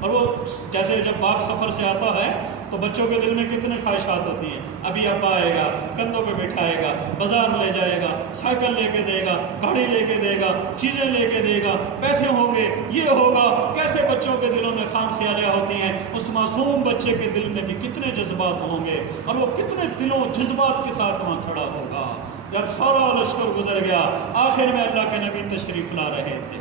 اور وہ جیسے جب باپ سفر سے آتا ہے تو بچوں کے دل میں کتنے خواہشات ہوتی ہیں. ابھی ابا آئے گا, کندھوں پہ بٹھائے گا, بازار لے جائے گا, سائیکل لے کے دے گا, گاڑی لے کے دے گا, چیزیں لے کے دے گا, پیسے ہوں گے, یہ ہوگا. کیسے بچوں کے دلوں میں خام خیالیاں ہوتی ہیں. اس معصوم بچے کے دل میں بھی کتنے جذبات ہوں گے اور وہ کتنے دلوں جذبات کے ساتھ وہاں کھڑا ہوگا. جب سارا لشکر گزر گیا, آخر میں اللہ کے نبی تشریف لا رہے تھے.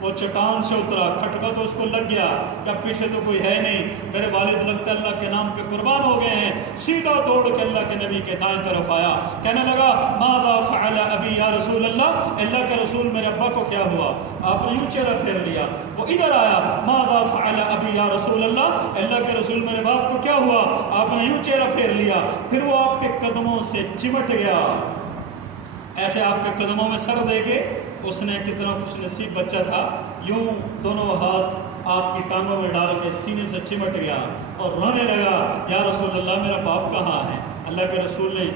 وہ چٹان سے اترا, کھٹکا تو اس کو لگ گیا کہ اب پیچھے تو کوئی ہے نہیں, میرے والد لگتا ہے اللہ کے نام پہ قربان ہو گئے ہیں. سیدھا دوڑ کے اللہ کے نبی کے دائیں طرف آیا, کہنے لگا ماذا فعل ابی یا رسول اللہ, اللہ کے رسول میرے ابا کو کیا ہوا. آپ نے یوں چہرہ پھیر لیا. وہ ادھر آیا, ماذا فعل ابی یا رسول اللہ, اللہ کے رسول میرے باپ کو کیا ہوا. آپ نے یوں چہرہ پھیر لیا. پھر وہ آپ کے قدموں سے چمٹ گیا, ایسے آپ کے قدموں میں سر دے کے. اس نے کتنا خوش نصیب بچہ تھا, یوں دونوں ہاتھ آپ کی ٹانگوں میں ڈال کے سینے سے چمٹ گیا اور رونے لگا, یا رسول اللہ میرا باپ کہاں ہے. اللہ کے رسول نے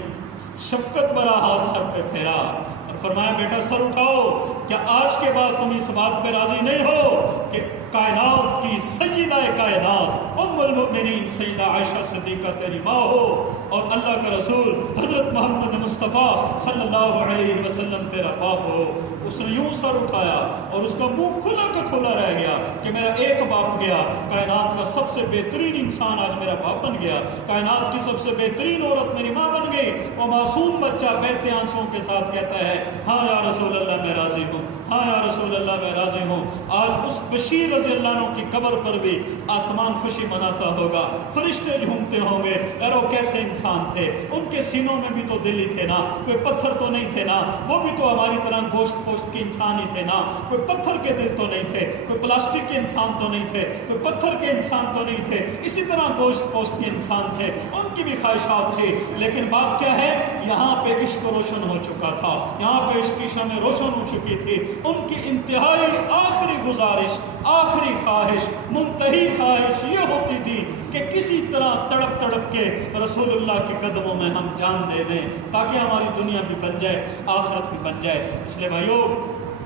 شفقت بھرا ہاتھ سر پہ پھیرا اور فرمایا بیٹا سر اٹھاؤ, کیا آج کے بعد تم اس بات پہ راضی نہیں ہو کہ کائنات کی سیدہ کائنات ام المؤمنین سیدہ عائشہ صدیقہ تیری ماں ہو اور اللہ کا رسول حضرت محمد مصطفیٰ صلی اللہ علیہ وسلم تیرا باپ ہو. اس نے یوں سر اٹھایا اور اس کا منہ کھلا کا کھلا رہ گیا کہ میرا ایک باپ گیا, کائنات کا سب سے بہترین انسان آج میرا باپ بن گیا, کائنات کی سب سے بہترین عورت میری ماں بن گئی. وہ معصوم بچہ بہتے آنسوں کے ساتھ کہتا ہے ہاں یا رسول اللہ میں راضی ہوں, ہاں یا رسول اللہ میں راضی ہوں. آج اس بشیر رضی اللہ عنہ کی قبر پر بھی آسمان خوشی مناتا ہوگا, فرشتے جھومتے ہوں گے. یارو کیسے انسان تھے, ان کے سینوں میں بھی تو دل ہی تھے نا, کوئی پتھر تو نہیں تھے نا, وہ بھی تو ہماری طرح گوشت پوشت کے انسان ہی تھے نا, کوئی پتھر کے دل تو نہیں تھے, کوئی پلاسٹک کے انسان تو نہیں تھے, کوئی پتھر کے انسان تو نہیں تھے, اسی طرح گوشت پوشت کے انسان تھے, ان کی بھی خواہشات تھی. لیکن بات کیا ہے, یہاں پہ عشق روشن ہو چکا تھا, یہاں پہ عشق کی شمع روشن ہو چکی تھی. ان کی انتہائی آخری گزارش, آخری خواہش, منتہی خواہش یہ ہوتی تھی کہ کسی طرح تڑپ تڑپ کے رسول اللہ کے قدموں میں ہم جان دے دیں تاکہ ہماری دنیا بھی بن جائے, آخرت بھی بن جائے. اس لیے بھائیو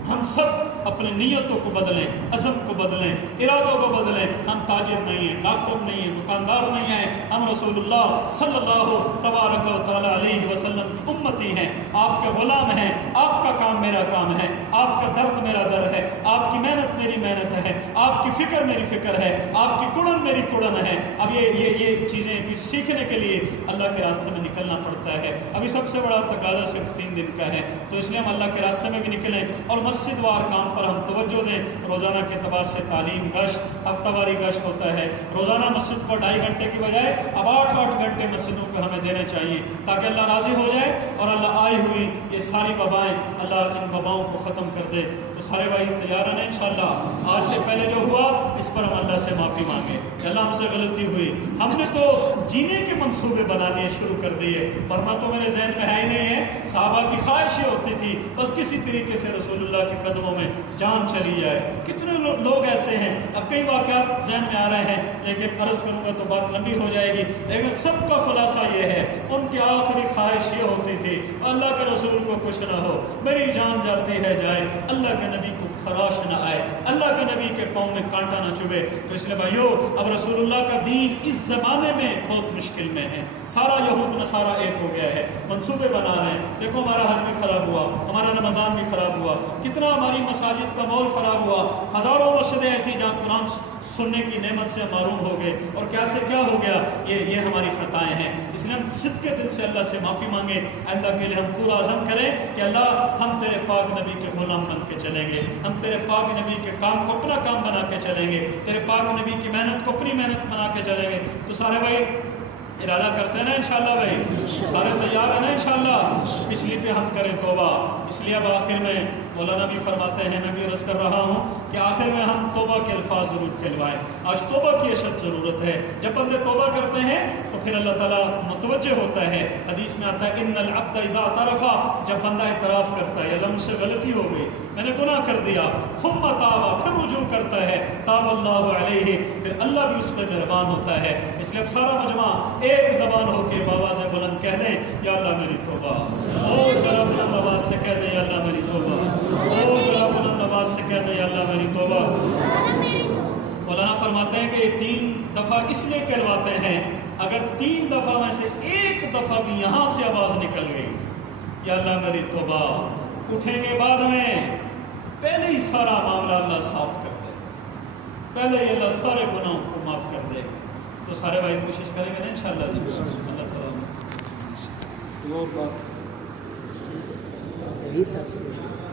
ہم سب اپنی نیتوں کو بدلیں, عزم کو بدلیں, ارادوں کو بدلیں. ہم تاجر نہیں ہیں, ڈاکٹر نہیں ہیں, دکاندار نہیں ہیں, ہم رسول اللہ صلی اللہ تبارک و تعالی علیہ وسلم کی امتی ہیں, آپ کے غلام ہیں. آپ کا کام میرا کام ہے, آپ کا درد میرا درد ہے, آپ کی محنت میری محنت ہے, آپ کی فکر میری فکر ہے, آپ کی کڑن میری کڑن ہے. اب یہ چیزیں بھی سیکھنے کے لیے اللہ کے راستے میں نکلنا پڑتا ہے. ابھی سب سے بڑا تقاضا صرف 3 دن کا ہے, تو اس لیے ہم اللہ کے راستے میں بھی نکلیں اور مسجد وار کام پر ہم توجہ دیں. روزانہ کے اعتبار سے تعلیم گشت, ہفتہ واری گشت ہوتا ہے. روزانہ مسجد کو 2.5 گھنٹے کی بجائے اب 8 گھنٹے مسجدوں کو ہمیں دینے چاہیے تاکہ اللہ راضی ہو جائے اور اللہ آئی ہوئی یہ ساری وبائیں, اللہ ان وباؤں کو ختم کر دے. تو سارے بھائی تیار ہیں انشاءاللہ. آج سے پہلے جو ہوا اس پر ہم اللہ سے معافی مانگے کہ اللہ ہم سے غلطی ہوئی. ہم نے تو جینے کے منصوبے بنانے شروع کر دیے, ورنہ تو میرے ذہن میں ہے ہی نہیں ہے. صحابہ کی خواہش یہ ہوتی تھی بس کسی طریقے سے رسول اللہ کے قدموں میں جان چلی جائے. کتنے لوگ ایسے ہیں, اب کئی واقعات ذہن میں آ رہے ہیں لیکن عرض کروں گا تو بات لمبی ہو جائے گی. لیکن سب کا خلاصہ یہ ہے, ان کی آخری خواہش یہ ہوتی تھی اللہ کے رسول کو کچھ نہ ہو, میری جان جاتی ہے جائے, اللہ کے نبی کو خراش نہ آئے, اللہ کے نبی کے پاؤں میں کانٹا نہ چبھے. تو اس لیے بھائیو اب رسول اللہ کا دین اس زمانے میں بہت مشکل میں ہے. سارا یہود نصارہ ایک ہو گیا ہے, منصوبے بنا رہے ہیں. دیکھو ہمارا حج بھی خراب ہوا, ہمارا رمضان بھی خراب ہوا, کتنا ہماری مساجد کا ماحول خراب ہوا. ہزاروں مسجدیں ایسی جہاں قرآن سننے کی نعمت سے محروم ہو گئے, اور کیا سے کیا ہو گیا. یہ ہماری خطائیں ہیں. اس لیے ہم صدق کے دل سے اللہ سے معافی مانگیں. آئندہ کے لیے ہم پورا عزم کریں کہ اللہ ہم تیرے پاک نبی کے غلام بن کے چلیں گے, ہم تیرے پاک نبی کے کام کو اپنا کام بنا کے چلیں گے, تیرے پاک نبی کی محنت کو اپنی محنت بنا کے چلیں گے. تو سارے بھائی ارادہ کرتے ہیں نا انشاءاللہ بھائی, سارے تیار ہیں نا انشاءاللہ. پچھلی پہ ہم کریں توبہ. اس لیے اب آخر میں مولانا بھی فرماتے ہیں, میں بھی عرض کر رہا ہوں کہ آخر میں ہم توبہ کے الفاظ ضرور کھلوائیں. آج توبہ کی اشد ضرورت ہے. جب بندے توبہ کرتے ہیں تو پھر اللہ تعالیٰ متوجہ ہوتا ہے. حدیث میں آتا ہے ان العبد اذا اعترف, جب بندہ اعتراف کرتا ہے اللہ مجھ سے غلطی ہو گئی, میں نے گناہ کر دیا, ثم تاب, پھر رجوع کرتا ہے, تاب اللہ علیہ, پھر اللہ بھی اس پہ مہربان ہوتا ہے. اس لیے اب سارا مجمع ایک زبان ہو کے بآواز بلند کہہ دیں یا اللہ میری توبہ, اور ذرا بلند آواز سے کہہ دیں یا اللہ میری توبہ, اور ذرا بلند آواز سے کہہ دیں یا اللہ میری توبہ. مولانا فرماتے ہیں کہ یہ 3 دفعہ اس لیے کہلواتے ہیں اگر 3 دفعہ میں سے 1 دفعہ بھی یہاں سے آواز نکل گئی یا اللہ میری توبہ، اٹھیں گے بعد میں، پہلے ہی سارا معاملہ اللہ صاف کر دے، پہلے ہی اللہ سارے گناہوں کو معاف کر دے. تو سارے بھائی کوشش کریں گے نا انشاءاللہ جی. اللہ تعالیٰ وہ بات صاحب سے پوچھیں.